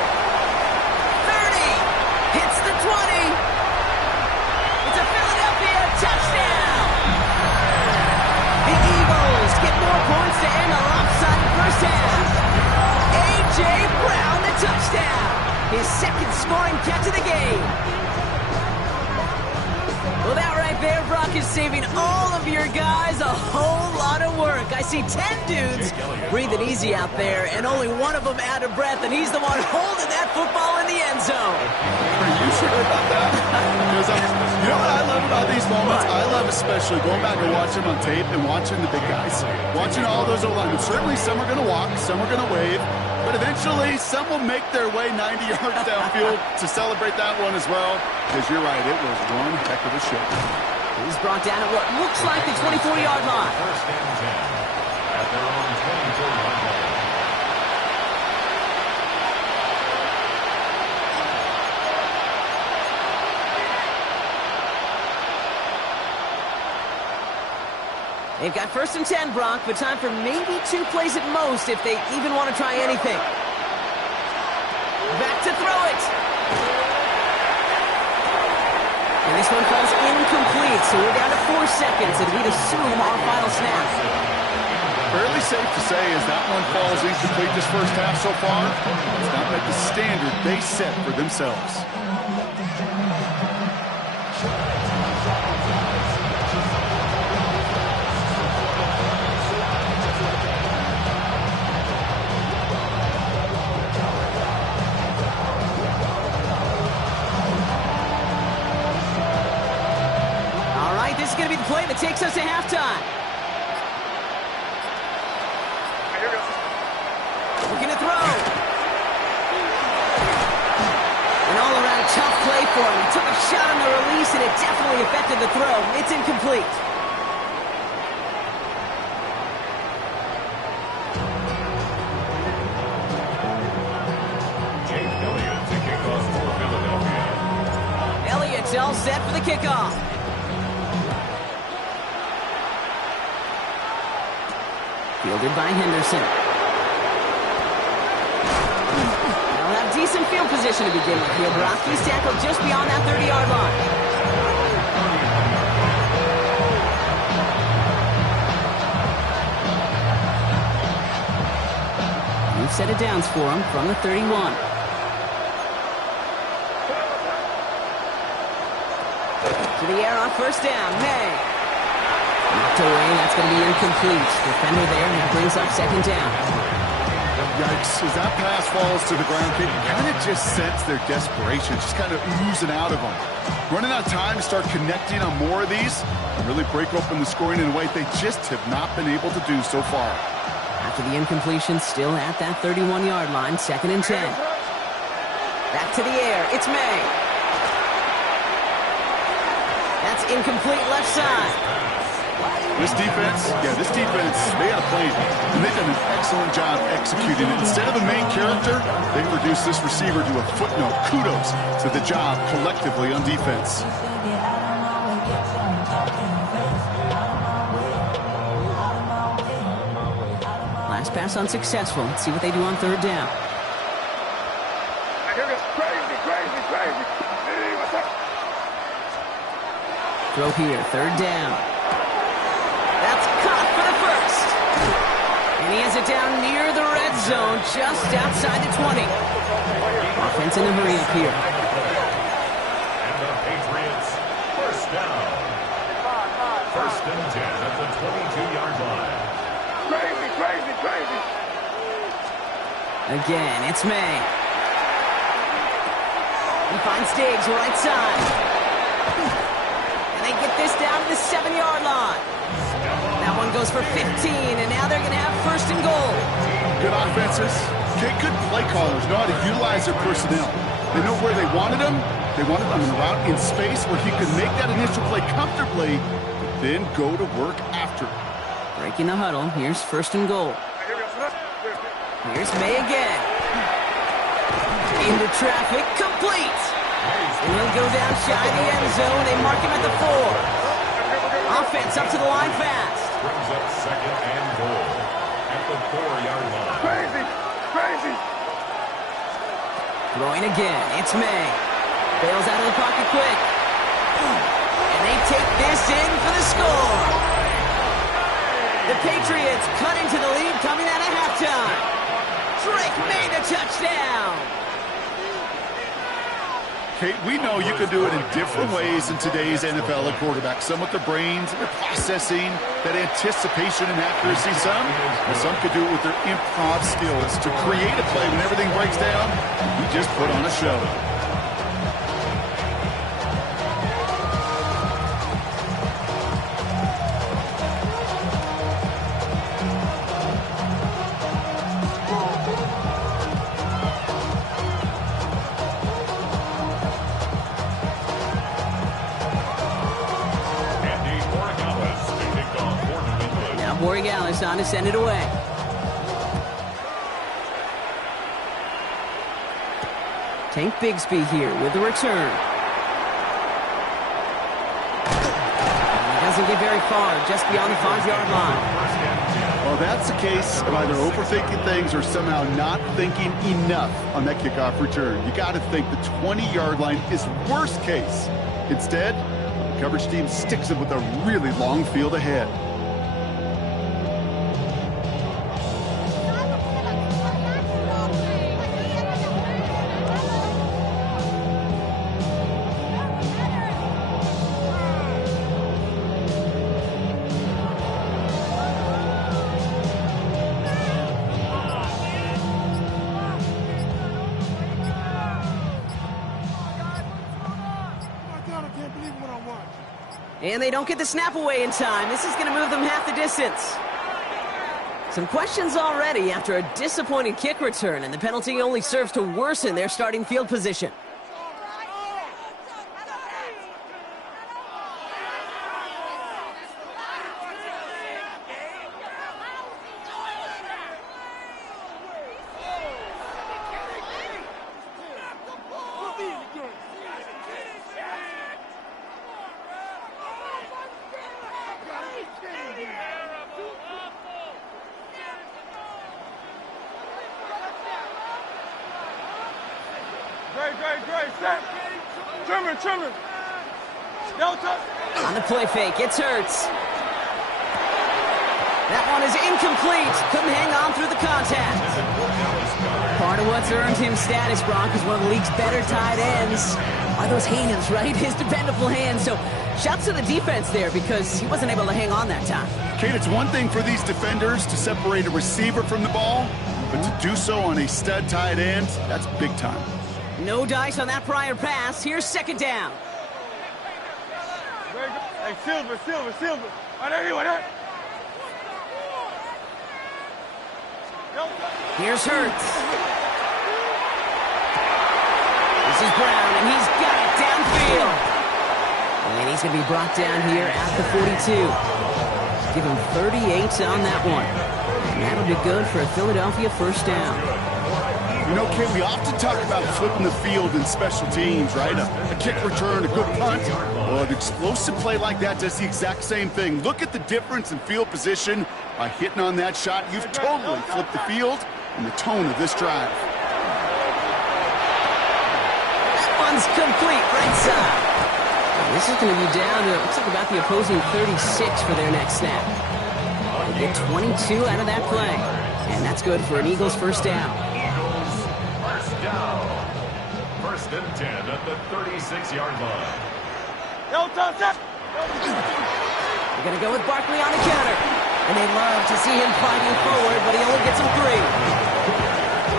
30. Hits the 20. It's a Philadelphia touchdown. The Eagles get more points to end a lopsided first half. A.J. Brown, the touchdown. His 2nd scoring catch of the game. Well, that right there, Brock, is saving all of your guys a whole lot of work. I see 10 dudes breathing easy out there, and only one of them out of breath, and he's the one holding that football in the end zone. Are you sure about that? You know what I love about these moments? I love especially going back and watching on tape and watching the big guys. Watching all those O-linemen. Certainly some are going to walk, some are going to wave, but eventually some will make their way 90 yards downfield to celebrate that one as well. Because you're right, it was one heck of a show. He's brought down at what looks like the 24-yard line. 1st and 10 at their own 24-yard line. They've got 1st and 10, Brock, but time for maybe 2 plays at most if they even want to try anything. Back to throw it. And this one falls incomplete, so we're down to 4 seconds, and we'd assume our final snap. Fairly safe to say as that one falls incomplete this first half so far, it's not met the standard they set for themselves. going to be the play that takes us to halftime. Looking to throw. An all-around tough play for him. He took a shot on the release, and it definitely affected the throw. It's incomplete. Jake Elliott to kick off for Philadelphia. Elliott's all set for the kickoff. Fielded by Henderson. They'll have decent field position to begin with here. Borowski's tackled just beyond that 30-yard line. New set of downs for him from the 31. To the air on first down. May. Knocked away. That's going to be incomplete. Defender there, and it brings up second down. Yikes. As that pass falls to the ground, you kind of just sense their desperation, just kind of oozing out of them. Running out of time to start connecting on more of these and really break open the scoring in a way they just have not been able to do so far. After the incompletion, still at that 31-yard line, 2nd and 10. Back to the air. It's May. That's incomplete left side. This defense, they had a plan, and they've done an excellent job executing it. Instead of the main character, they reduced this receiver to a footnote. Kudos to the job collectively on defense. Last pass unsuccessful. Let's see what they do on third down. Throw here, third down. That's caught for the first. And he has it down near the red zone, just outside the 20. Offense in a hurry up here. And the Patriots, first down. 1st and 10 at the 22-yard line. Crazy. Again, it's May. He finds Diggs, right side. And they get this down to the 7-yard line. That one goes for 15, and now they're going to have 1st and goal. Good offenses. Okay, good play callers know how to utilize their personnel. They know where they wanted them. They wanted them in a route in space where he could make that initial play comfortably, but then go to work after. Breaking the huddle. Here's 1st and goal. Here's May again. Into traffic, complete. And he'll go down shy of the end zone. They mark him at the 4. Offense up to the line fast. Brings up 2nd and goal at the 4-yard line. Crazy. Throwing again. It's May. Bails out of the pocket quick. And they take this in for the score. The Patriots cut into the lead coming out of halftime. Drake made a touchdown. Kate, we know you can do it in different ways in today's NFL at quarterback. Some with their brains, their processing, that anticipation and accuracy. Some could do it with their improv skills to create a play when everything breaks down. We just put on a show. Borregales on to send it away. Tank Bigsby here with the return. And he doesn't get very far, just beyond the 5-yard line. Well, that's the case of either overthinking things or somehow not thinking enough on that kickoff return. You got to think the 20-yard line is worst case. Instead, the coverage team sticks it with a really long field ahead. And they don't get the snap away in time. This is going to move them half the distance. Some questions already after a disappointing kick return, and the penalty only serves to worsen their starting field position. On the play fake, it's Hurts. That one is incomplete. Couldn't hang on through the contact. Part of what's earned him status, Brock, is one of the league's better tight ends. Are those hands, right? His dependable hands. So shouts to the defense there because he wasn't able to hang on that time. Kate, it's one thing for these defenders to separate a receiver from the ball, but to do so on a stud tight end, that's big time. No dice on that prior pass. Here's second down. Hey, Silver. Here's Hurts. This is Brown, and he's got it downfield. And he's going to be brought down here at the 42. Give him 38 on that one. And that'll be good for a Philadelphia first down. You know, Kate, we often talk about flipping the field in special teams, right? A kick return, a good punt. Well, an explosive play like that does the exact same thing. Look at the difference in field position. By hitting on that shot, you've totally flipped the field and the tone of this drive. That one's complete right side. This is going to be down to, looks like about the opposing 36 for their next snap. They get 22 out of that play. And that's good for an Eagles first down. First and 10 at the 36-yard line. They're going to go with Barkley on the counter. And they love to see him fighting forward, but he only gets them 3.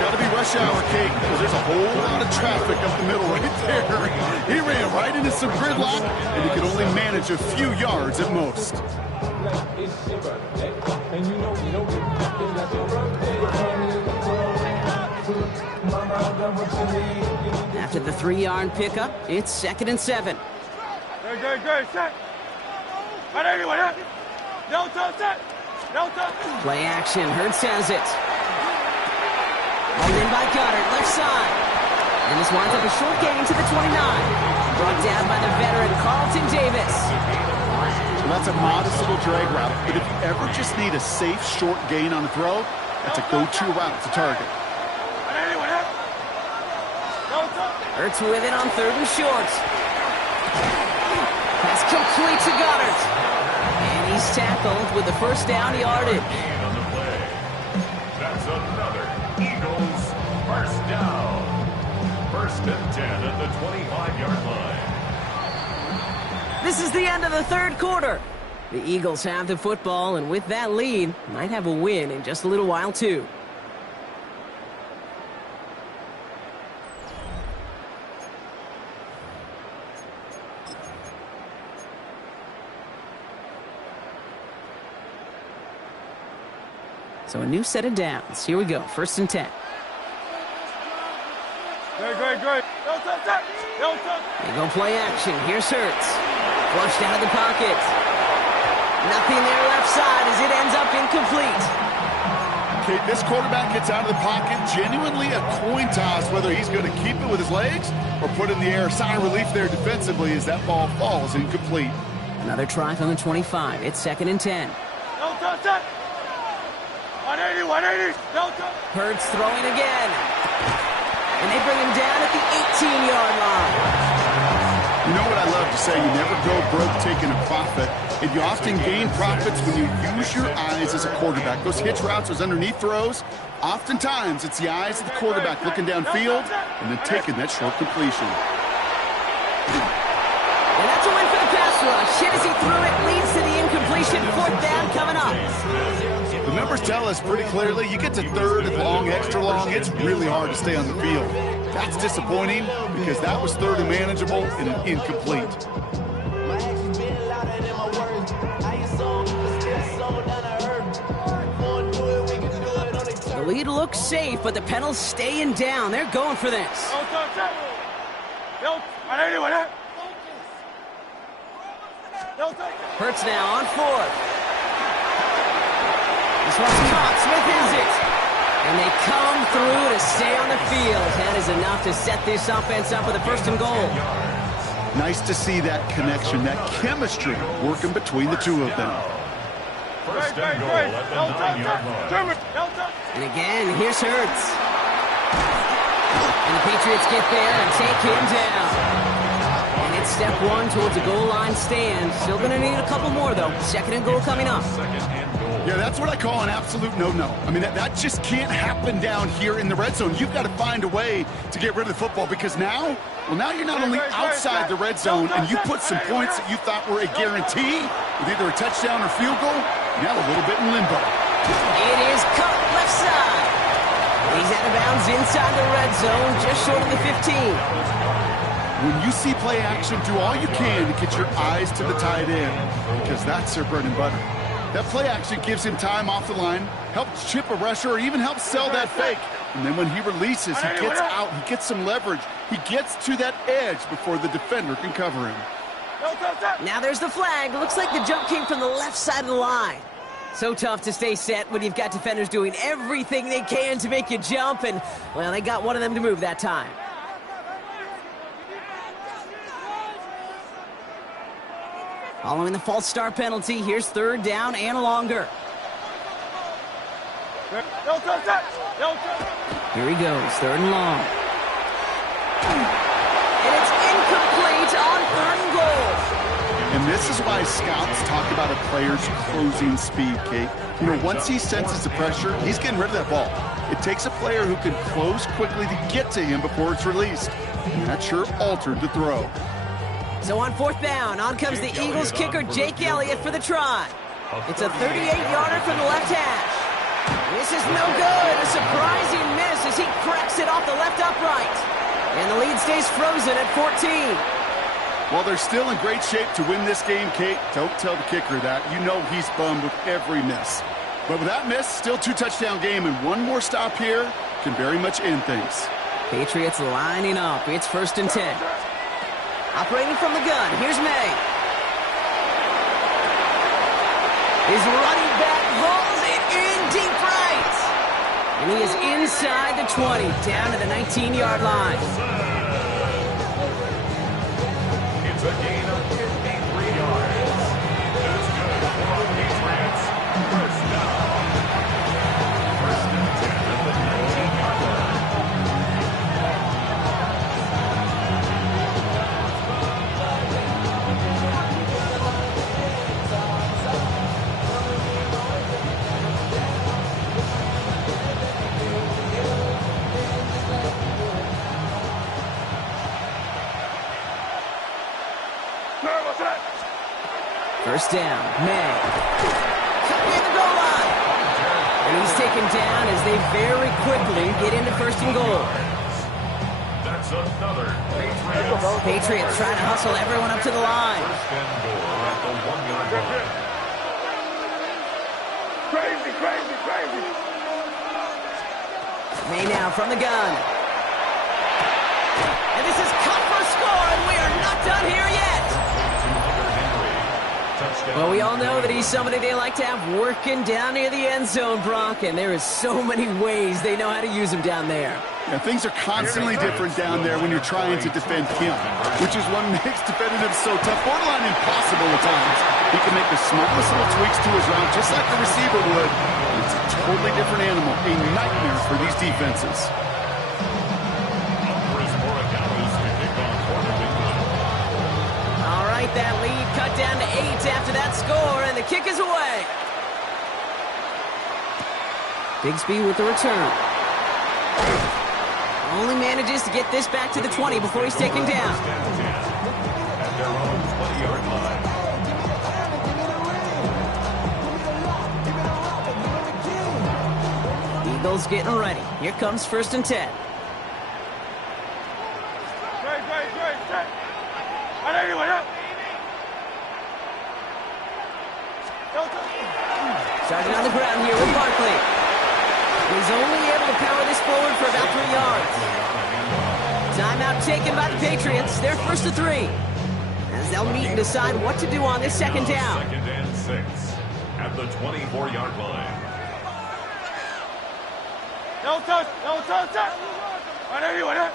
Got to be rush hour, Kate, because there's a whole lot of traffic up the middle right there. He ran right into some gridlock, and he could only manage a few yards at most. After the 3-yard pickup, it's 2nd and 7. Good. Set. Play action. Hurts has it. Hauled in by Goddard, left side. And this winds up a short gain to the 29. Brought down by the veteran Carlton Davis. So that's a modest little drag route, but if you ever just need a safe short gain on a throw, that's a go-to route to target. Hurts with it on 3rd and short. Pass complete to Goddard. And he's tackled with the first down yardage. On the play. That's another Eagles first down. First and 10 at the 25-yard line. This is the end of the 3rd quarter. The Eagles have the football, and with that lead, might have a win in just a little while, too. So a new set of downs. Here we go. 1st and 10. Great. They go play action. Here's Hurts. Flushed out of the pocket. Nothing there left side as it ends up incomplete. Okay, this quarterback gets out of the pocket. Genuinely a coin toss whether he's going to keep it with his legs or put it in the air. Sigh of relief there defensively as that ball falls incomplete. Another try from the 25. It's 2nd and 10. 180. Hurts throwing again. And they bring him down at the 18-yard line. You know what I love to say? You never go broke taking a profit. And you often gain profits when you use your eyes as a quarterback. Those hitch routes, those underneath throws, oftentimes it's the eyes of the quarterback looking downfield and then taking that short completion. And that's a win for the pass rush. Hit as he threw it, leads to the incompletion. 4th down coming up. The numbers tell us pretty clearly, you get to 3rd and long, extra long, it's really hard to stay on the field. That's disappointing because that was 3rd and manageable and an incomplete. look safe, but the penalty's staying down. They're going for this. Hurts now on 4th. This one's caught. Smith is it. And they come through to stay on the field. That is enough to set this offense up with a 1st and goal. Nice to see that connection, that chemistry working between the two of them. First and goal at the 9-yard line. And again, here's Hurts. And the Patriots get there and take him down. And it's step 1 towards a goal line stand. Still going to need a couple more, though. 2nd and goal coming up. Yeah, that's what I call an absolute no-no. I mean, that just can't happen down here in the red zone. You've got to find a way to get rid of the football because now you're not only outside the red zone and you put some points that you thought were a guarantee with either a touchdown or field goal, now a little bit in limbo. It is cut left side. He's out of bounds inside the red zone, just short of the 15. When you see play action, do all you can to get your eyes to the tight end because that's their bread and butter. That play action gives him time off the line, helps chip a rusher, or even helps sell that fake. And then when he releases, he gets out, he gets some leverage. He gets to that edge before the defender can cover him. Now there's the flag. Looks like the jump came from the left side of the line. So tough to stay set when you've got defenders doing everything they can to make you jump. And, well, they got one of them to move that time. Following the false start penalty, here's 3rd down and longer. Here he goes, 3rd and long. And it's incomplete on 3rd and goal. And this is why scouts talk about a player's closing speed, Kate. You know, once he senses the pressure, he's getting rid of that ball. It takes a player who can close quickly to get to him before it's released. And that sure altered the throw. So on 4th down, on comes the Eagles kicker, Jake Elliott, for the try. It's a 38-yarder from the left hash. This is no good. A surprising miss as he cracks it off the left upright. And the lead stays frozen at 14. Well, they're still in great shape to win this game, Kate. Don't tell the kicker that. You know he's bummed with every miss. But with that miss, still 2-touchdown game, and one more stop here can very much end things. Patriots lining up. It's 1st and 10. Operating from the gun, here's May. His running back hauls it in deep right. And he is inside the 20, down to the 19-yard line. It's a gain of 53 yards. That's good for the Patriots. 1st down. 1st and 10 at the 19-yard line. First down, May. Cut near the goal line. And he's taken down as they very quickly get into 1st and goal. That's another Patriots. Patriots trying to hustle everyone up to the line. 1st and goal at the 1-yard line. Crazy, crazy, crazy. May now from the gun. And this is cut for a score, and we are not done here yet. Well, we all know that he's somebody they like to have working down near the end zone, Brock, and there is so many ways they know how to use him down there. Yeah, things are constantly different down there when you're trying to defend him, which is what makes defending him so tough, borderline impossible at times. He can make the smallest little tweaks to his route, just like the receiver would. It's a totally different animal, a nightmare for these defenses. All right, that lead cut down to 8 after that score, and the kick is away. Bigsby with the return. Only manages to get this back to the 20 before he's taken down. At their own 20-yard line. Eagles getting ready. Here comes 1st and 10. Starting on the ground here with Barkley. He's only able to power this forward for about 3 yards. Timeout taken by the Patriots. They're first to 3. As they'll meet and decide what to do on this second down. 2nd and 6 at the 24-yard line. No touch, no touch, touch. Whatever.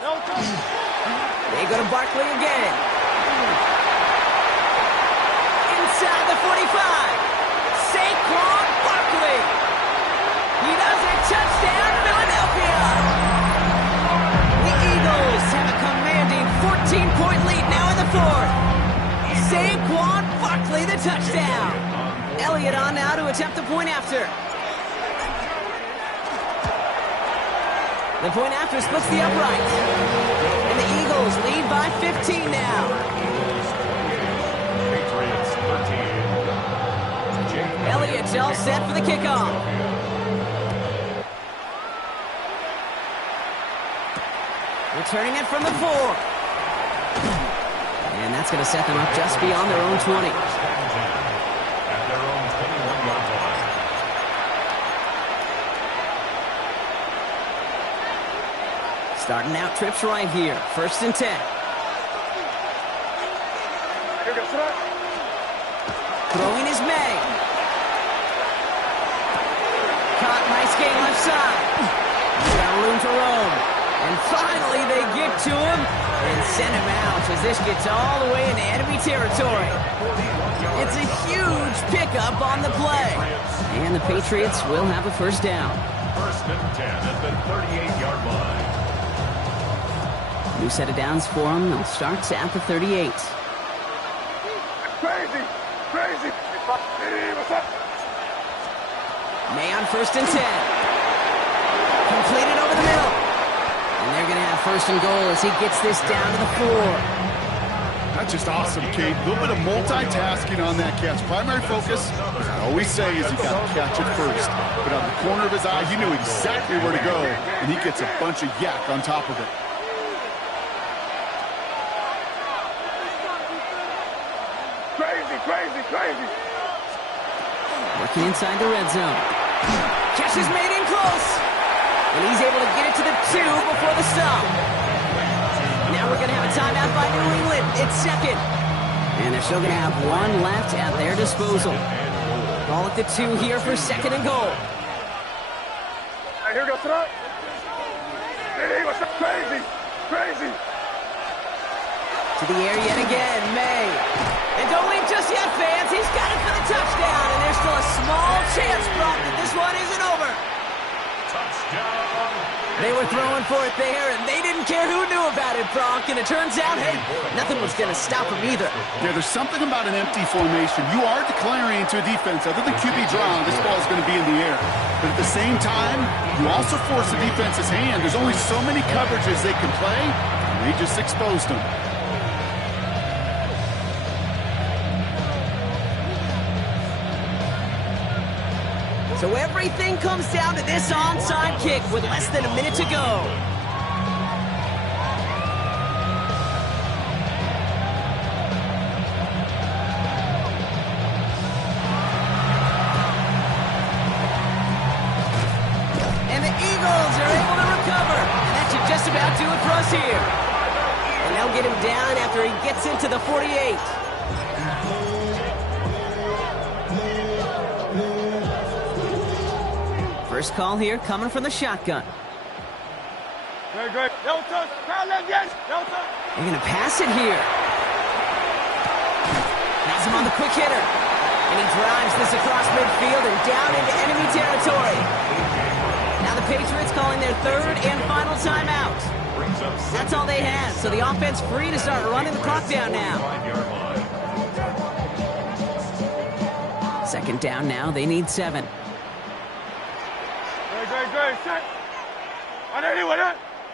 No touch. They go to Barkley again. Inside the 45. Saquon Barkley. He does it. Touchdown, Philadelphia. The Eagles have a commanding 14-point lead now in the 4th. Saquon Barkley, the touchdown. Elliott on now to attempt the point after. The point after splits the uprights. And the Eagles lead by 15 now. Patriots 13. Elliott's all set for the kickoff. Returning it from the 4. And that's going to set them up just beyond their own 20. At their own 21-yard line. Starting out trips right here. 1st and 10. Throwing is May. Caught, nice game left side. Got room to roam. And finally they get to him and send him out as this gets all the way into enemy territory. It's a huge pickup on the play. And the Patriots will have a first down. 1st and 10 at the 38-yard line. New set of downs for them. They'll start at the 38. Crazy. Hey, what's up? May on 1st and 10. Completed over the middle. And they're going to have 1st and goal as he gets this down to the 4. That's just awesome, Kate. A little bit of multitasking on that catch. Primary focus, as I always say, is you got to catch it first. But out of the corner of his eye, he knew exactly where to go, and he gets a bunch of yak on top of it. Crazy. Working inside the red zone. Catch is made in close. And he's able to get it to the 2 before the stop. Now we're going to have a timeout by New England. It's 2nd. And they're still going to have 1 left at their disposal. Ball at the 2 here for 2nd and goal. Here we go, throw. Hey, what's up? Crazy. To the air yet again, May. And don't leave just yet, fans. He's got it for the touchdown. And there's still a small chance, Brock, that this one isn't over. Touchdown. They were throwing for it there, and they didn't care who knew about it, Brock. And it turns out, hey, nothing was going to stop them either. Yeah, there's something about an empty formation. You are declaring to a defense, other than QB draw, this ball is going to be in the air. But at the same time, you also force the defense's hand. There's only so many coverages they can play, and they just exposed them. So everything comes down to this onside kick with less than a minute to go. And the Eagles are able to recover. And that should just about do it for us here. And they'll get him down after he gets into the 48. First call here coming from the shotgun. Great. No touch. No touch. They're going to pass it here. Has him on the quick hitter. And he drives this across midfield and down into enemy territory. Now the Patriots calling their 3rd and final timeout. That's all they had. So the offense free to start running the clock down now. 2nd down now. They need 7. Great. Set.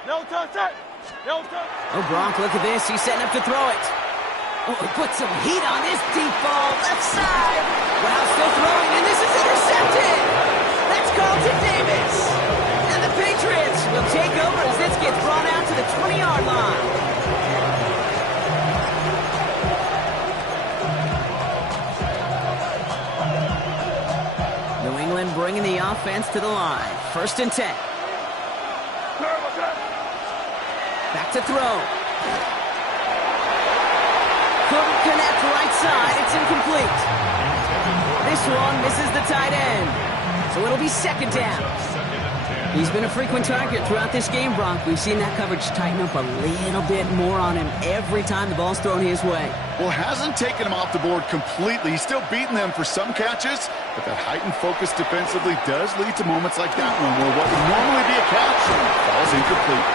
No touch. Oh, Gronk, look at this. He's setting up to throw it. Oh, he put some heat on this deep ball. Left side. Wow, still throwing, and this is intercepted. That's Carlton Davis. And the Patriots will take over as this gets brought out to the 20-yard line. offense to the line. 1st and 10. Back to throw. Couldn't connect right side. It's incomplete. This one misses the tight end. So it'll be 2nd down. He's been a frequent target throughout this game, Brock. We've seen that coverage tighten up a little bit more on him every time the ball's thrown his way. Well, hasn't taken him off the board completely. He's still beating them for some catches, but that heightened focus defensively does lead to moments like that one where what would normally be a catch falls incomplete.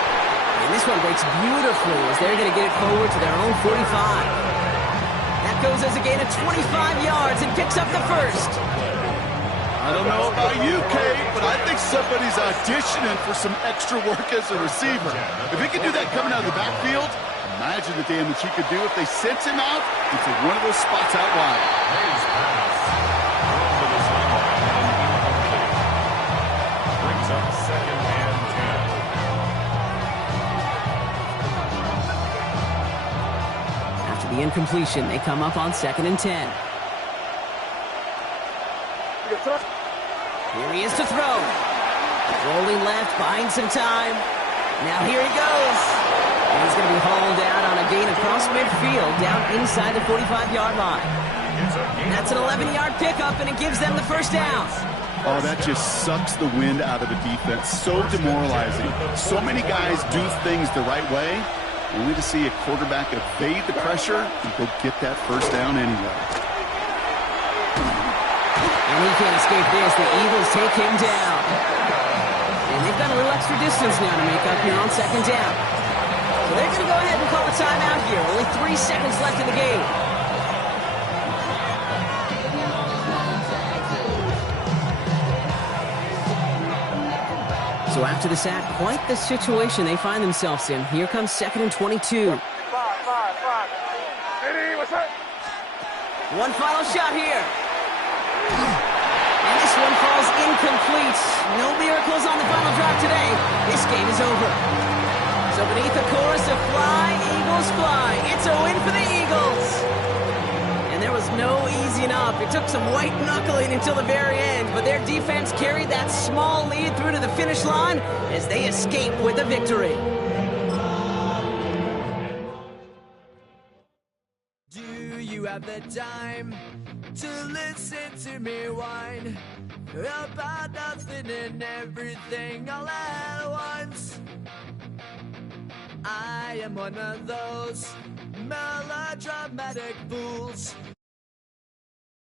And this one breaks beautifully as they're going to get it forward to their own 45. That goes as a gain of 25 yards and picks up the 1st. I don't know about you, Kate, but I think somebody's auditioning for some extra work as a receiver. If he can do that coming out of the backfield, imagine the damage he could do if they sent him out into one of those spots out wide. Brings up 2nd and 10. After the incompletion, they come up on 2nd and 10. Here he is to throw. Rolling left, buying some time. Now here he goes. And he's going to be hauled out on a gain across midfield, down inside the 45-yard line. That's an 11-yard pickup, and it gives them the 1st down. Oh, that just sucks the wind out of a defense. So demoralizing. So many guys do things the right way, only to see a quarterback evade the pressure and go get that 1st down anyway. And he can't escape this. The Eagles take him down. And they've got a little extra distance now to make up here on 2nd down. So they're going to go ahead and call a timeout here. Only 3 seconds left in the game. So after the sack, quite the situation they find themselves in. Here comes 2nd and 22. One final shot here. And this one falls incomplete. No miracles on the final drive today. This game is over. So beneath the chorus of Fly, Eagles Fly, it's a win for the Eagles. And there was no easing up. It took some white knuckling until the very end, but their defense carried that small lead through to the finish line as they escape with a victory. Do you have the time to listen to me whine about nothing and everything all at once? I am one of those melodramatic fools